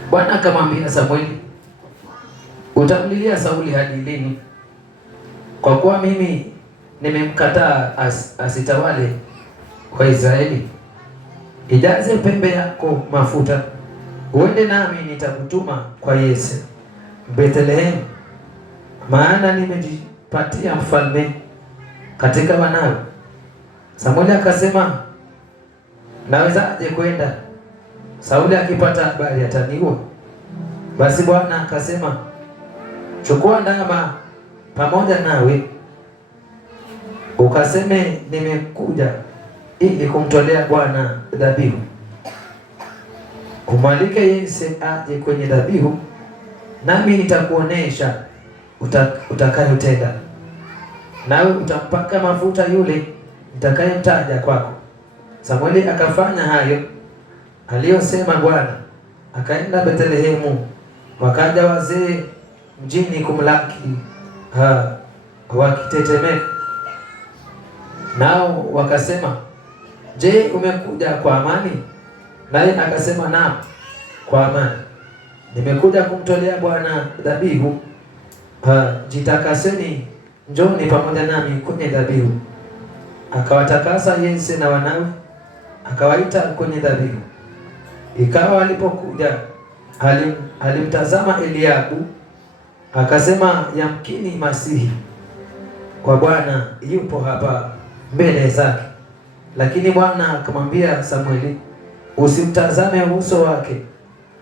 Bwana akamwambia Samueli, utamlilia Sauli hadi lini? Kwa kuwa mimi nimemkataa asitawale kwa Israeli. Ijaze pembe yako mafuta, uende nami nitakutuma kwa Yese Bethlehem, maana nimejipatia mfalme katika wanawe. Samueli akasema, nawezaje kwenda? Sauli akipata habari ataniua. Basi Bwana akasema, chukua ndama pamoja nawe, ukaseme nimekuja ili kumtolea Bwana dhabihu. Umwalike Yese aje kwenye dhabihu, nami nitakuonesha utakayotenda. Nawe utampaka mafuta yule nitakayemtaja kwako. Samueli akafanya hayo aliyosema Bwana. Akaenda Bethlehemu, wakaja wazee mjini kumlaki wakitetemeka. Nao wakasema, je, umekuja kwa amani? Naye akasema, naam, kwa amani. Nimekuja kumtolea Bwana dhabihu. Jitakaseni, njoni pamoja nami kwenye dhabihu. Akawatakasa Yese na wanawe, akawaita kwenye dhabihu. Ikawa alipokuja alimtazama Eliabu, akasema, yamkini Masihi kwa Bwana yupo hapa mbele zake. Lakini Bwana akamwambia Samueli, usimtazame uso wake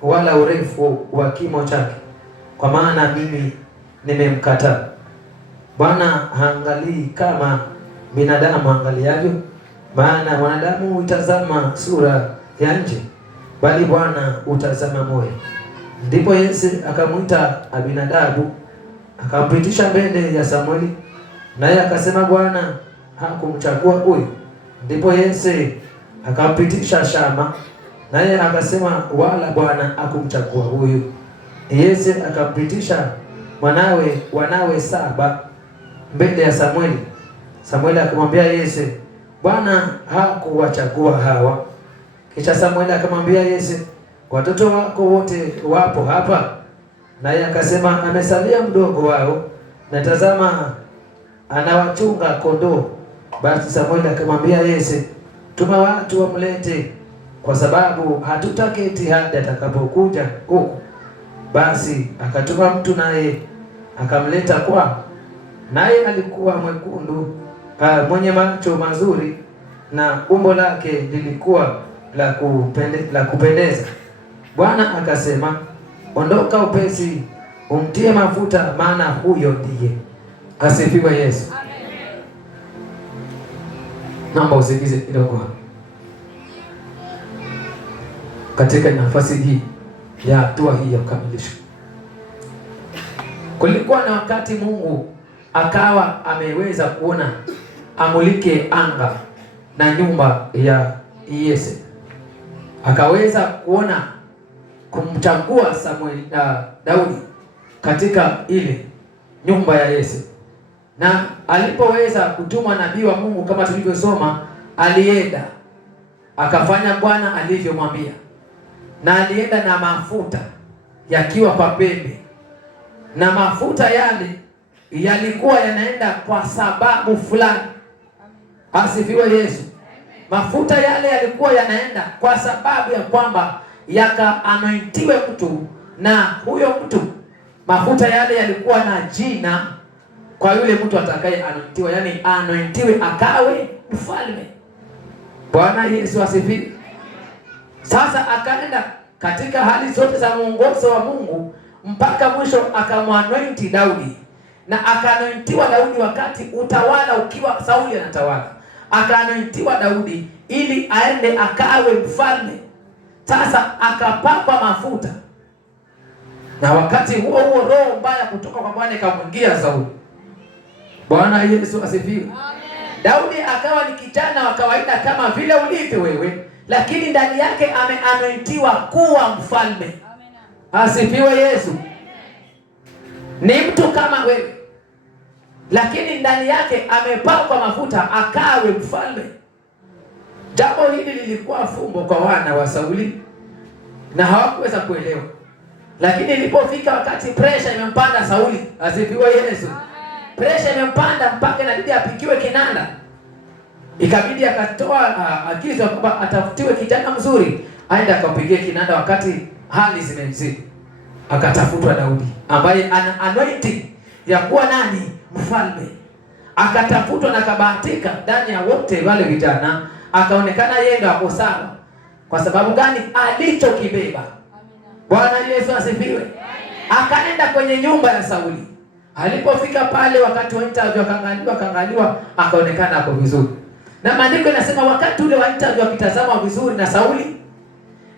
wala urefu wa kimo chake, kwa maana mimi nimemkataa. Bwana haangalii kama binadamu angaliavyo, maana mwanadamu hutazama sura ya nje, bali Bwana hutazama moyo. Ndipo Yese akamwita Abinadabu, akampitisha mbele ya Samueli, naye akasema Bwana hakumchagua huyu. Ndipo Yese akampitisha Shama, naye akasema wala Bwana hakumchagua huyu. Yese akampitisha wanawe 7 mbele ya Samueli. Samueli akamwambia Yese, Bwana hakuwachagua hawa. Kisha Samueli akamwambia Yese, watoto wako wote wapo hapa? Naye akasema amesalia mdogo wao, na tazama anawachunga kondoo. Basi Samueli akamwambia Yese, tuma watu wamlete, kwa sababu hatutaketi hadi atakapokuja huku. Basi akatuma mtu, naye akamleta kwao. Naye alikuwa mwekundu, mwenye macho mazuri, na umbo lake lilikuwa la kupendeza. Bwana akasema, ondoka upesi, umtie mafuta, maana huyo ndiye. Asifiwe Yesu. Amen. Naomba usikize kidogo katika nafasi hii ya hatua hii ya ukamilisho. Kulikuwa na wakati Mungu akawa ameweza kuona amulike anga na nyumba ya Yese, akaweza kuona kumchagua Daudi katika ile nyumba ya Yese. Na alipoweza kutuma nabii wa Mungu kama tulivyosoma, alienda akafanya Bwana alivyomwambia, na alienda na mafuta yakiwa kwa pembe, na mafuta yale yalikuwa yanaenda kwa sababu fulani. Asifiwe Yesu. Mafuta yale yalikuwa yanaenda kwa sababu ya kwamba yakaanointiwe mtu, na huyo mtu mafuta yale yalikuwa na jina kwa yule mtu atakaye anointiwa, yani anointiwe akawe mfalme. Bwana Yesu asifiwe. Sasa akaenda katika hali zote za mwongozo wa Mungu mpaka mwisho akamwanointi Daudi, na akanointiwa Daudi wakati utawala ukiwa Sauli anatawala. Akanointiwa Daudi ili aende akawe mfalme. Sasa akapakwa mafuta, na wakati huo huo roho mbaya kutoka kwa Bwana ikamwingia Sauli. Bwana Yesu asifiwe. Amen. Daudi akawa ni kijana wa kawaida kama vile ulivyo wewe, lakini ndani yake ameanointiwa kuwa mfalme. Amen. Asifiwe Yesu. Amen. Ni mtu kama wewe, lakini ndani yake amepakwa mafuta akawe mfalme. Jambo hili lilikuwa fumbo kwa wana wa Sauli na hawakuweza kuelewa, lakini ilipofika wakati pressure imempanda Sauli. Asifiwe Yesu. Pressure imempanda mpaka inabidi apikiwe kinanda. Ikabidi akatoa agizo kwamba atafutiwe kijana mzuri aende akapigie kinanda wakati hali zimemzidi. Akatafutwa Daudi ambaye ana anointing ya kuwa nani? Mfalme. Akatafutwa na kabahatika ndani ya wote wale vijana akaonekana yeye ndo ako sawa. Kwa sababu gani? Alichokibeba. Bwana Yesu asifiwe. Akaenda kwenye nyumba ya Sauli. Alipofika pale wakati wa interview akaangaliwa akaonekana hapo vizuri. Na maandiko yanasema wakati ule wa interview akitazama vizuri na Sauli,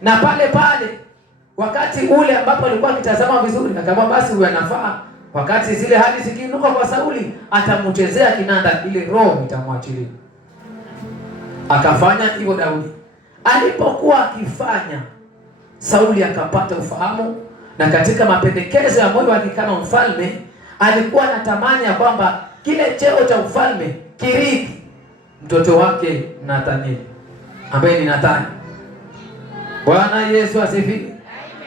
na pale wakati ule ambapo alikuwa akitazama vizuri akamwambia basi huyu anafaa. Wakati zile hali zikiinuka kwa Sauli atamchezea kinanda ile roho itamwachilia. Akafanya hivyo Daudi. Alipokuwa akifanya, Sauli akapata ufahamu, na katika mapendekezo ya moyo wake kama mfalme alikuwa anatamani ya kwamba kile cheo cha ufalme kirithi mtoto wake Nathanieli ambaye ni Nathani. Bwana Yesu asifiwe.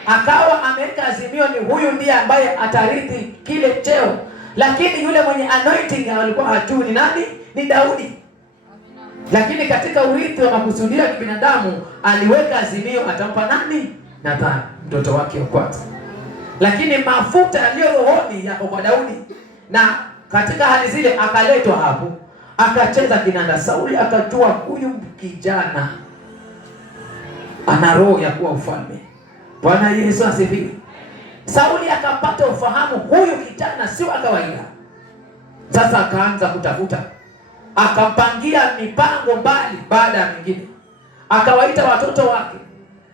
Akawa ameweka azimio ni huyu ndiye ambaye atarithi kile cheo, lakini yule mwenye anointing alikuwa hajui ni nani? Ni Daudi. Lakini katika urithi wa makusudio ya kibinadamu aliweka azimio atampa nani? Nathani, mtoto wake wa kwanza. Lakini mafuta yaliyo rohoni yako kwa Daudi, na katika hali zile akaletwa hapo akacheza kinanda. Sauli akajua huyu kijana ana roho ya kuwa ufalme. Bwana Yesu asifiwe. Sauli akapata ufahamu huyu kijana sio kawaida. Sasa akaanza kutafuta, akampangia mipango mbali baada ya mingine, akawaita watoto wake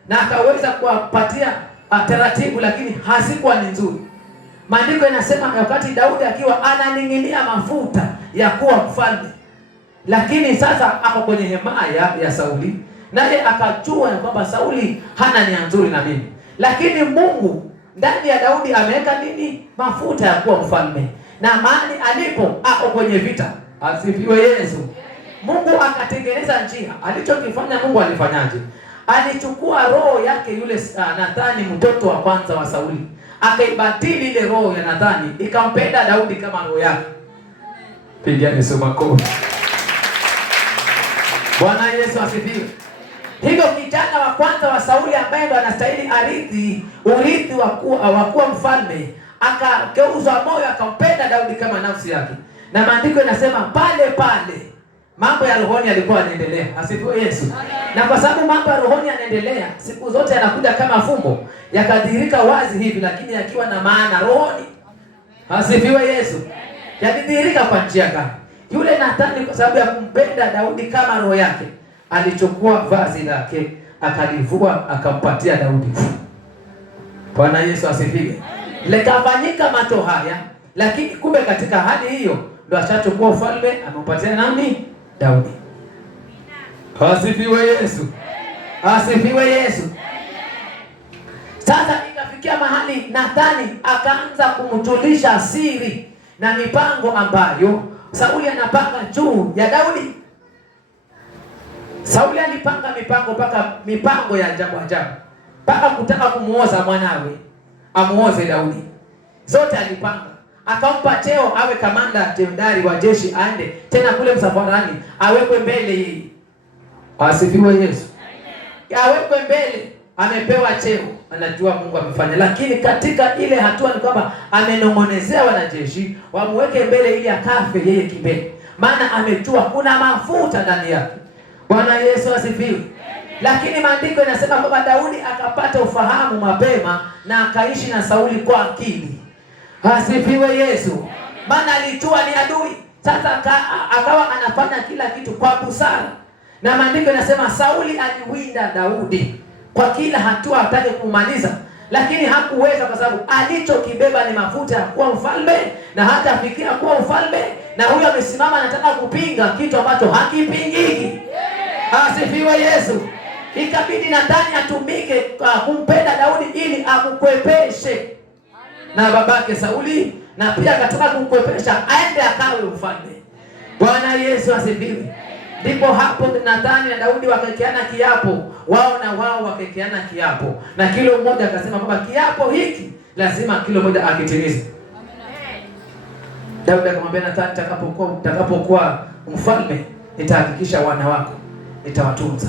na akaweza kuwapatia taratibu, lakini hazikuwa ni nzuri. Maandiko yanasema wakati Daudi akiwa ananing'inia mafuta ya kuwa mfalme, lakini sasa ako kwenye hemaya ya Sauli, naye akajua ya kwamba Sauli hana nia nzuri na mimi, lakini Mungu ndani ya Daudi ameweka nini? Mafuta ya kuwa mfalme, na mahali alipo ako kwenye vita. Asifiwe Yesu. Mungu akatengeneza njia. Alichokifanya Mungu alifanyaje? Alichukua roho yake yule Nathani, mtoto wa kwanza wa Sauli, akaibadili ile roho ya Nathani, ikampenda Daudi kama roho yake. Pigia Yesu makofi. Bwana Yesu asifiwe. Hivyo kijana wa kwanza wa Sauli ambaye ndo anastahili urithi wa kuwa mfalme, akageuza moyo, akampenda Daudi kama nafsi yake. Na maandiko yanasema pale pale mambo ya rohoni yalikuwa yanaendelea. Asifiwe Yesu. Na kwa sababu mambo ya rohoni yanaendelea, siku zote yanakuja kama fumbo, yakadhihirika wazi hivi, lakini yakiwa na maana rohoni. Asifiwe Yesu. Yalidhihirika kwa njia gani? Yule Nathani kwa sababu ya kumpenda Daudi kama roho yake, alichukua vazi lake, akalivua, akampatia Daudi. Bwana Yesu asifiwe. Likafanyika mato haya, lakini kumbe katika hali hiyo ndo ashachukua ufalme, amempatia nani? Daudi. Asifiwe Yesu. Asifiwe Yesu. Sasa ikafikia mahali Nathani akaanza kumjulisha siri na mipango ambayo Sauli anapanga juu ya Daudi. Sauli alipanga mipango ya ajabu, mpaka kutaka kumuoza mwanawe, amuoze Daudi. Zote alipanga. Akampa cheo awe kamanda jemedari wa jeshi, aende tena kule msafarani, awekwe mbele yeye. Asifiwe Yesu. Awekwe mbele, amepewa cheo, anajua Mungu amefanya. Lakini katika ile hatua ni kwamba amenong'onezea wanajeshi wamuweke mbele ili akafe yeye kimbele, maana amejua kuna mafuta ndani yake. Bwana Yesu asifiwe. Lakini maandiko yanasema kwamba Daudi akapata ufahamu mapema na akaishi na Sauli kwa akili. Asifiwe Yesu. Maana alijua ni adui. Sasa akawa anafanya kila kitu kwa busara. Na maandiko yanasema Sauli aliwinda Daudi kwa kila hatua atake kumaliza, lakini hakuweza kwa sababu alichokibeba ni mafuta ya kuwa mfalme, na hata afikia kuwa mfalme, na huyo amesimama anataka kupinga kitu ambacho hakipingiki. Asifiwe Yesu. Ikabidi Nathani atumike kumpenda Daudi ili akukwepeshe na babake Sauli, na pia akataka kumkwepesha aende akawe mfalme. Bwana Yesu asifiwe. Ndipo hapo Nathani na Daudi wakakeana kiapo, wao na wao wakakeana kiapo, na kila mmoja akasema kwamba kiapo hiki lazima kila mmoja akitimize. Daudi akamwambia Nathani, nitakapokuwa mfalme nitahakikisha wana wako nitawatunza.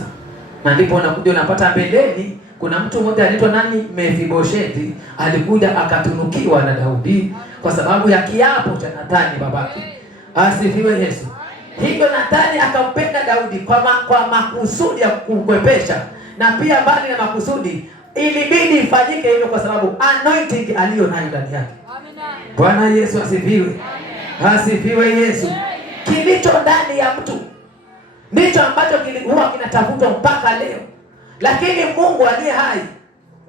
Na ndipo unakuja unapata mbeleni kuna mtu mmoja anaitwa nani? Mefiboshethi, alikuja akatunukiwa na Daudi kwa sababu ya kiapo cha Nathani babake. Asifiwe Yesu. Hivyo Nathani akampenda Daudi kwa makusudi ya kumkwepesha, na pia mbali na makusudi ilibidi ifanyike hivyo kwa sababu anointing aliyo nayo ndani yake. Bwana Yesu asifiwe. Asifiwe Yesu. Kilicho ndani ya mtu ndicho ambacho huwa kinatafutwa mpaka leo. Lakini Mungu aliye hai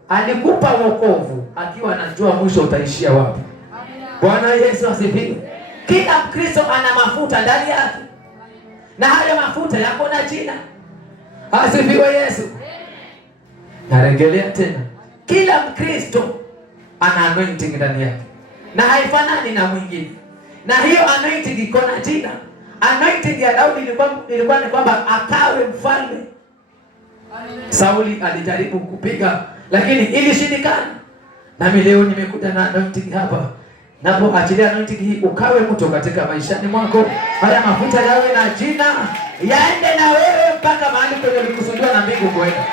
alikupa wokovu akiwa anajua mwisho utaishia wapi. Bwana Yesu asifiwe. Kila Mkristo ana mafuta ndani yake, na hayo mafuta yako na jina. Asifiwe Yesu. Narejelea tena, kila Mkristo ana anointing ndani yake na haifanani na mwingine, na hiyo anointing iko na jina. Anointing ya Daudi ilikuwa ni kwamba akawe mfalme. Sauli alijaribu kupiga lakini ilishindikana. Nami leo nimekuja na anointing hapa. Napo achilia anointing hii ukawe mtu katika maishani mwako. Haya mafuta yawe na jina, yaende na wewe mpaka mahali kwenye ulikusudiwa na mbingu kwenda.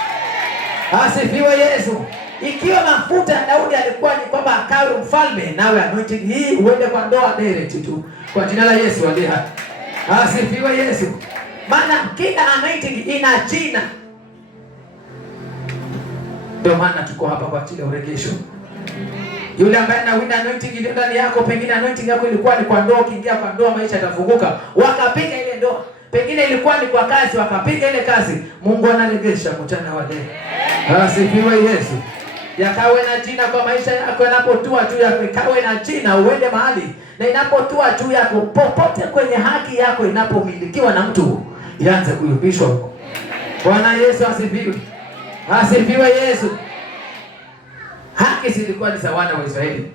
Asifiwe Yesu. Ikiwa mafuta ya Daudi alikuwa ni kwamba akawe mfalme, nawe anointing hii uende kwa ndoa direct tu kwa jina la Yesu aliye hai. Asifiwe Yesu. Maana kila anointing ina jina. Ndio maana tuko hapa kwa ajili ya urejesho. Yule ambaye anawinda anointing ile ndani yako, pengine anointing yako ilikuwa ni kwa ndoa, ukiingia kwa ndoa maisha yatafunguka. Wakapiga ile ndoa. Pengine ilikuwa ni kwa kazi, wakapiga ile kazi. Mungu anarejesha mchana wa leo. Asifiwe Yesu. Yakawe na jina kwa maisha yako, yanapotua juu yako, ikawe na jina, uende mahali na inapotua juu yako, popote kwenye haki yako inapomilikiwa na mtu, ianze kuyumbishwa huko. Bwana Yesu asifiwe. Asifiwe Yesu. Haki zilikuwa ni za wana wa Israeli.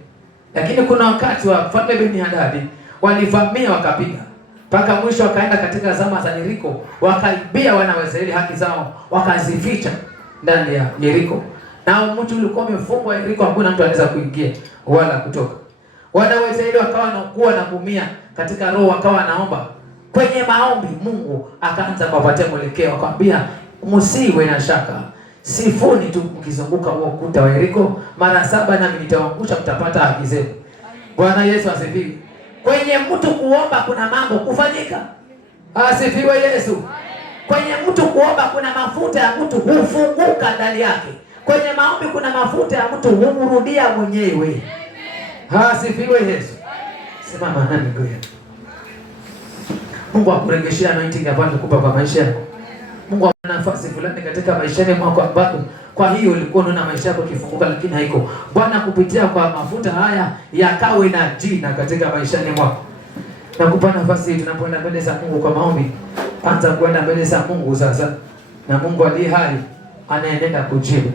Lakini kuna wakati wa Mfalme Ben-Hadad walivamia wakapiga. Mpaka mwisho wakaenda katika zama za Yeriko, wakaibia wana wa Israeli haki zao, wakazificha ndani ya Yeriko. Na mtu ulikuwa umefungwa Yeriko, hakuna mtu anaweza kuingia wala kutoka. Wana wa Israeli wakawa wanakuwa na kuumia katika roho, wakawa naomba. Kwenye maombi Mungu akaanza kuwapatia mwelekeo, akamwambia msiwe na shaka. Sifuni tu mkizunguka huo ukuta wa Yeriko mara 7 nami nitawaangusha, mtapata haki zenu. Bwana Yesu asifiwe. Kwenye mtu kuomba kuna mambo kufanyika. Asifiwe Yesu. Kwenye mtu kuomba kuna mafuta ya mtu hufunguka ndani yake. Kwenye maombi kuna mafuta ya mtu humrudia mwenyewe. Asifiwe Yesu. Simama nami ngoja. Mungu akuregeshia anointing ambayo alikupa kwa maisha yako. Mungu ana nafasi fulani katika maisha yako ambapo kwa hiyo ulikuwa unaona maisha yako kifunguka lakini haiko. Bwana kupitia kwa mafuta haya yakawe na jina katika maisha yako. Nakupa nafasi tunapoenda mbele za Mungu kwa maombi. Anza kwenda mbele za Mungu sasa. Na Mungu aliye hai anaendelea kujibu.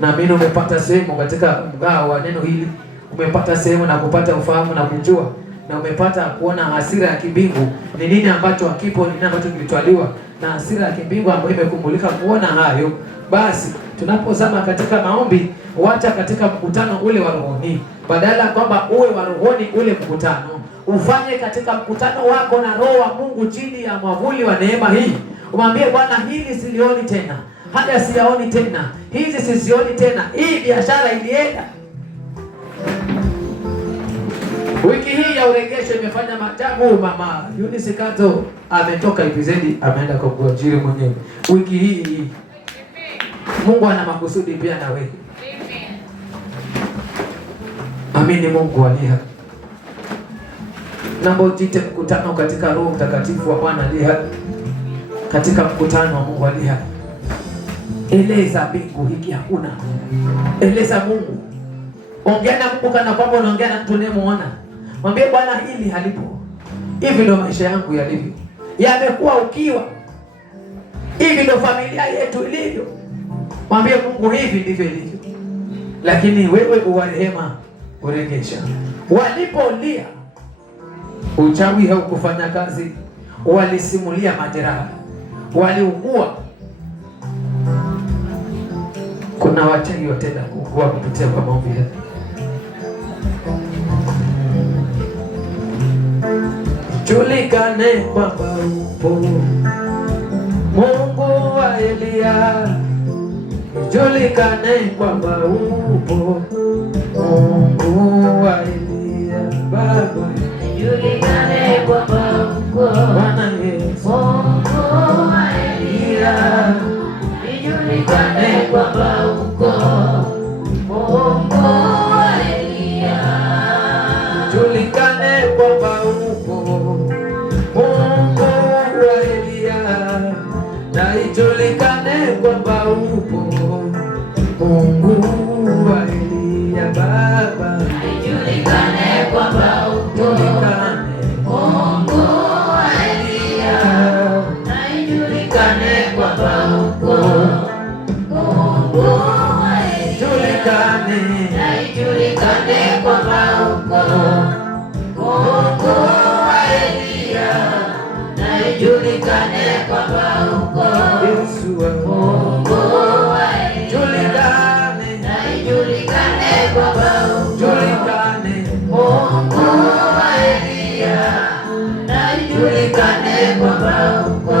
Na mimi umepata sehemu katika mgao wa neno hili. Umepata sehemu na kupata ufahamu na kujua. Na umepata kuona hasira ya kimbingu ni nini ambacho hakipo, ni nini ambacho kilitwaliwa na hasira ya kimbingu ambayo imekumulika kuona hayo. Basi tunapozama katika maombi, wacha katika mkutano ule wa rohoni, badala kwamba uwe wa rohoni ule mkutano, ufanye katika mkutano wako na Roho wa Mungu chini ya mwavuli wa neema hii. Umwambie Bwana, hili silioni tena, hata siyaoni tena, hizi sizioni tena, hii biashara ilienda. Wiki hii ya uregesho imefanya maajabu. Mama Eunice Kato ametoka IPZ, ameenda kwa kuajiri mwenyewe. Wiki hii Mungu ana makusudi pia na wewe. Amini Mungu aliye hai. Naomba ujite mkutano katika Roho Mtakatifu wa Bwana aliye hai. Katika mkutano wa Mungu aliye hai. Eleza mbingu hiki hakuna. Eleza Mungu. Ongea na Mungu kana kwamba unaongea na mtu unayemuona. Mwambie Bwana, hili halipo. Hivi ndio maisha yangu yalivyo. Yamekuwa ukiwa. Hivi ndio familia yetu ilivyo. Mwambie Mungu, hivi ndivyo ilivyo. Lakini wewe uwarehema, urejesha. Walipolia, uchawi haukufanya kazi. Walisimulia majeraha. Waliugua. Kuna wachawi watenda kuugua kupitia kwa maombi haya. Julikane kwamba upo Mungu wa Elia. Julikane kwamba upo Mungu wa Elia. Baba, julikane kwamba upo Bwana Yesu Mungu wa Elia. Julikane kwamba upo Mungu wa Elia. Julikane kwamba upo Mungu wa Elia. Na ijulikane kwamba upo Mungu wa Elia. Baba, ijulikane kwamba upo Mungu wa Elia. Na ijulikane kwamba upo Mungu wa Elia. Na ijulikane kwamba upo Mungu wa Elia. Na ijulikane kwamba upo Yesu Mungu wa Elia. Na ijulikane kwamba upo Mungu wa Elia. Na ijulikane kwamba upo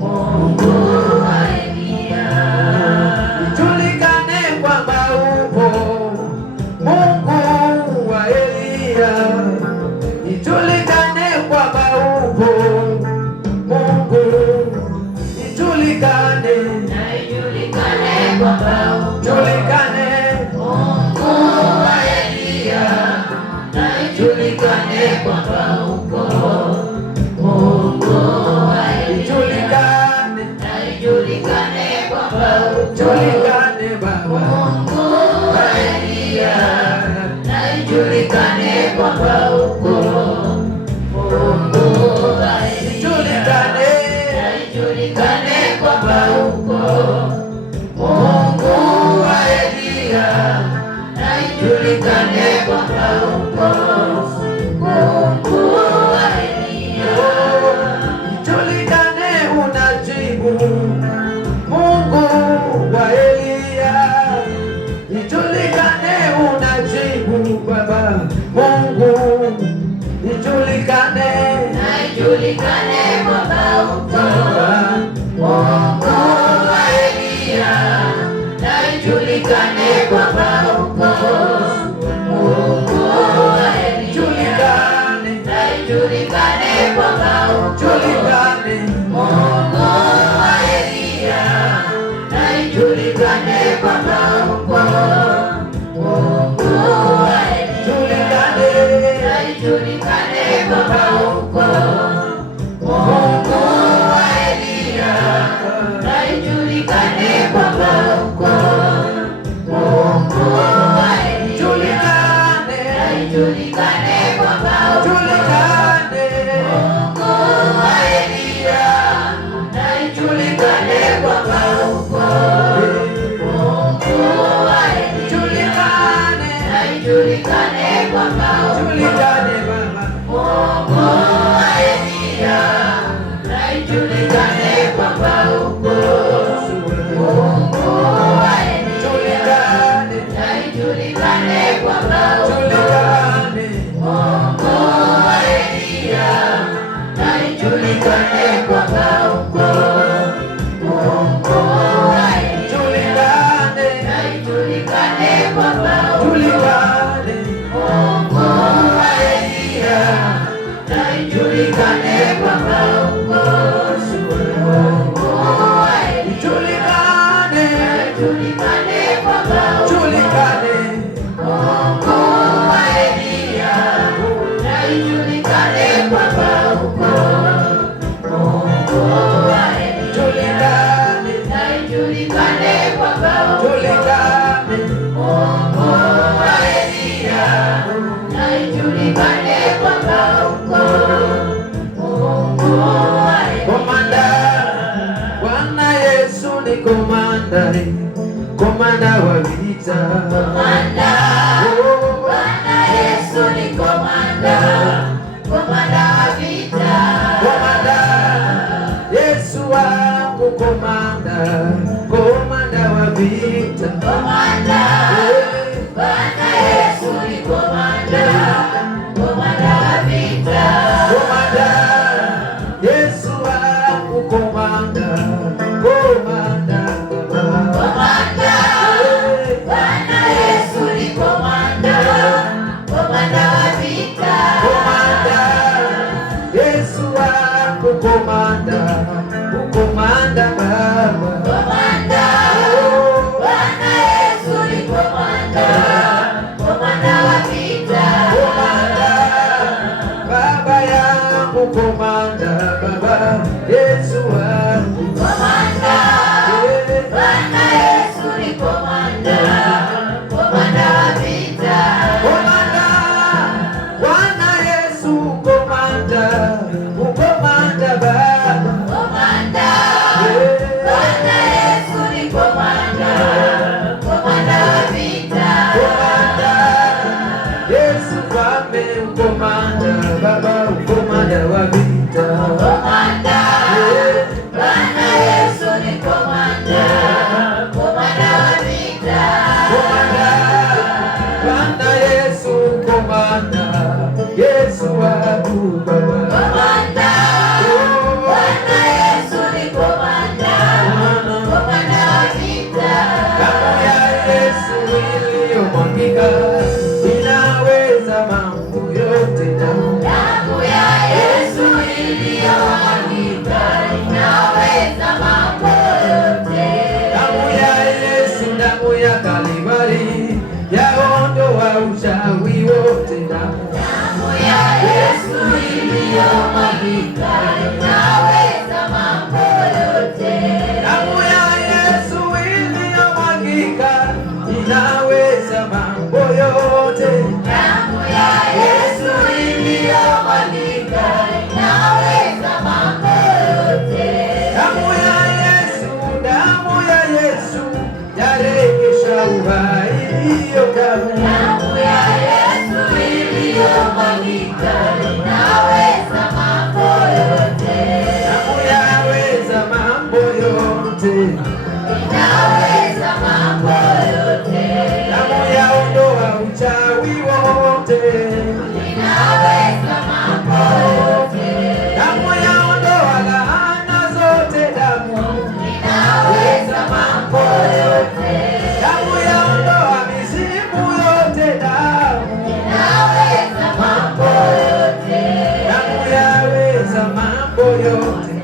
Mungu wa Elia. Ijulikane kwamba upo Mungu wa Elia. Ijulikane kwamba upo Mungu. Ijulikane. Na ijulikane kwamba upo Mungu wa Elia. uko. Mungu wa Eliya, na ijulikane kwamba uko. Mungu wa Eliya, na ijulikane kwamba uko. Mungu wa Eliya, na ijulikane kwamba uko. Mungu wa Eliya, na ijulikane kwamba uko. Mungu wa Eliya, na ijulikane kwamba uko. Mungu wa Eliya, na ijulikane kwamba uko. Mungu wa Eliya, na ijulikane kwamba uko. Mungu wa Eliya, na ijulikane kwamba uko. Mungu wa Eliya, na ijulikane kwamba uko. Mungu wa Eliya, na ijulikane kwamba uko. Mungu wa Eliya, na ijulikane kwamba uko. Mungu wa Eliya, na ijulikane kwamba uko. Mungu wa Eliya, na ijulikane kwamba uko. Mungu wa Eliya, na ijulikane kwamba uko. Mungu wa Eliya, na ijulikane kwamba uko. Mungu wa Eliya, na ijulikane kwamba uko. Mungu wa Eliya, na ijulikane kwamba uko. Mungu wa Komanda, Bwana Yesu ni komanda, komanda wa vita. Komanda, Bwana Yesu ni komanda, komanda wa vita. Komanda, Yesu wangu komanda, komanda wa vita. Komanda, Bwana Yesu ni komanda, komanda wa vita. Komanda, Yesu wangu komanda, komanda. Komanda, Bwana Yesu ni komanda, komanda wa vita. Komanda, Yesu wangu komanda, ukomanda Baba. Komanda, Bwana Yesu ni komanda, komanda wa vita. Komanda, Baba yangu komanda, Baba Yesu wangu. Komanda, Bwana Yesu ni komanda, komanda wa vita. Komanda, Bwana Yesu komanda, ukomanda Baba. Komanda, Bwana Yesu ni komanda, komanda wa vita. Komanda, Yesu Mfalme ukomanda, Baba ukomanda wa vita. Komanda,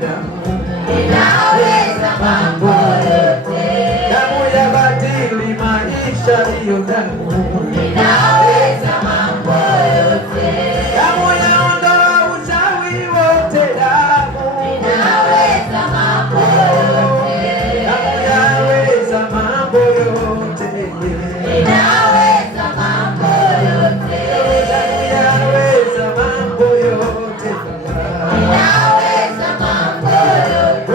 damu inaweza mambo yote. Damu ya badili maisha, hiyo damu inaweza mambo yote. Damu yaondoa uchawi wote, damu inaweza mambo yote. Damu yaweza mambo yote, inaweza mambo yote. damu yaweza mambo yote, inaweza mambo yote.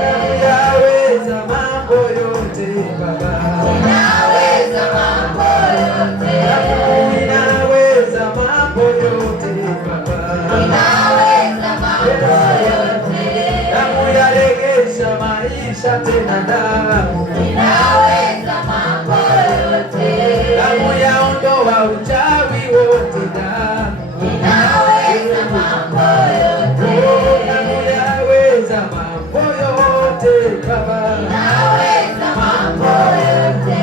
damu yaweza mambo yote, Baba inaweza mambo yote. damu inaweza mambo yote, Baba inaweza mambo yote. damu yaregesha maisha tena, damu inaweza mambo yote. damu yaondoa uchawi wote, damu inaweza mambo yote. damu yaweza mambo yote, Baba inaweza mambo yote.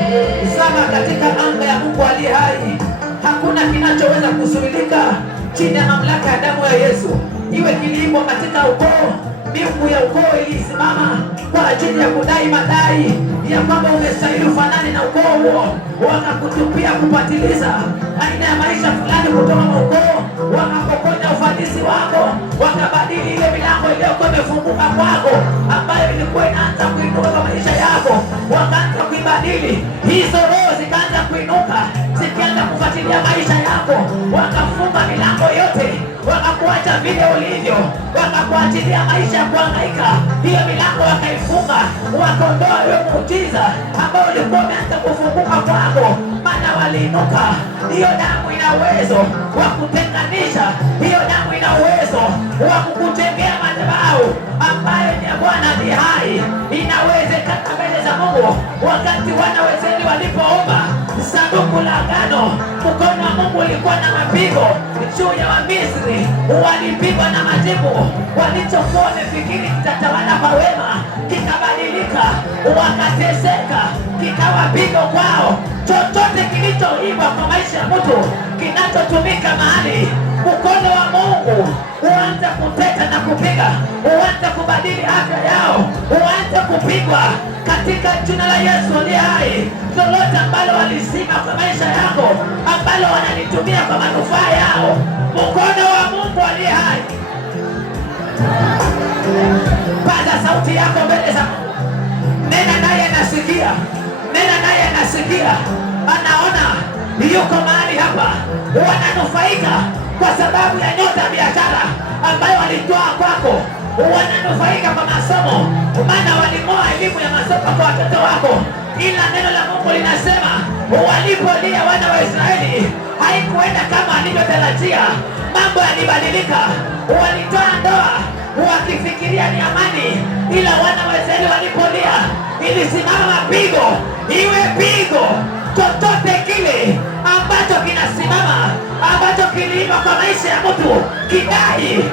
Sama katika anga ya Mungu aliye hai, hakuna kinachoweza kuzuilika chini ya mamlaka ya damu ya Yesu. Iwe kilimo katika ukoo, miungu ya ukoo ilisimama kwa ajili ya kudai madai ya kwamba umestahili ufanane na ukoo huo, wakakutupia kupatiliza aina ya maisha fulani kutoka kwa ukoo, wakapokonya ufanisi wako, wakabadili ile milango iliyokuwa imefunguka kwako, ambayo ilikuwa inaanza kuinuka kwa maisha yako, wakaanza kuibadili. Hizo roho zikaanza kuinuka, zikianza kufuatilia maisha yako, wakafunga milango yote, wakakuacha vile ulivyo, wakakuachilia maisha ya kuhangaika. Hiyo milango wakaifunga, wakaondoa hiyo muujiza ambao ulikuwa umeanza kufunguka kwako, maana waliinuka. Hiyo damu ina uwezo wa kutenganisha, hiyo damu ina uwezo wa kukujengea madhabahu ambayo ni ya Bwana aliye hai. Inawezekana mbele za Mungu. Wakati wana wa Israeli walipoomba sanduku la agano, mkono wa Mungu ulikuwa na mapigo juu ya Wamisri, walipigwa na majibu. Walichokuwa wamefikiri kitatawala kwa wema kikabadilika, wakateseka, kikawa pigo kwao. Chochote kilichoibwa kwa maisha ya mtu kinachotumika mahali, mkono wa Mungu uanze kuteta na kupiga, uanze kubadili afya yao, uanze kupigwa katika jina la Yesu aliye hai. Lolote ambalo walizima kwa maisha yako, ambalo wanalitumia kwa manufaa yao, mkono wa Mungu aliye hai, paza sauti yako mbele za Mungu. Nena naye anasikia, nena naye anasikia, anaona yuko mahali hapa. Wananufaika kwa sababu ya nyota ya biashara ambayo walitoa kwako, wananufaika kwa masomo, maana walimoa elimu ya masomo kwa watoto wako. Ila neno la Mungu linasema walipolia wana wa Israeli haikuenda kama walivyotarajia. Mambo yalibadilika. Walitoa ndoa wakifikiria ni amani, ila wana wa Israeli walipolia ilisimama pigo. Iwe pigo chochote kile ambacho kinasimama, ambacho kiliiba kwa maisha ya mtu, kidai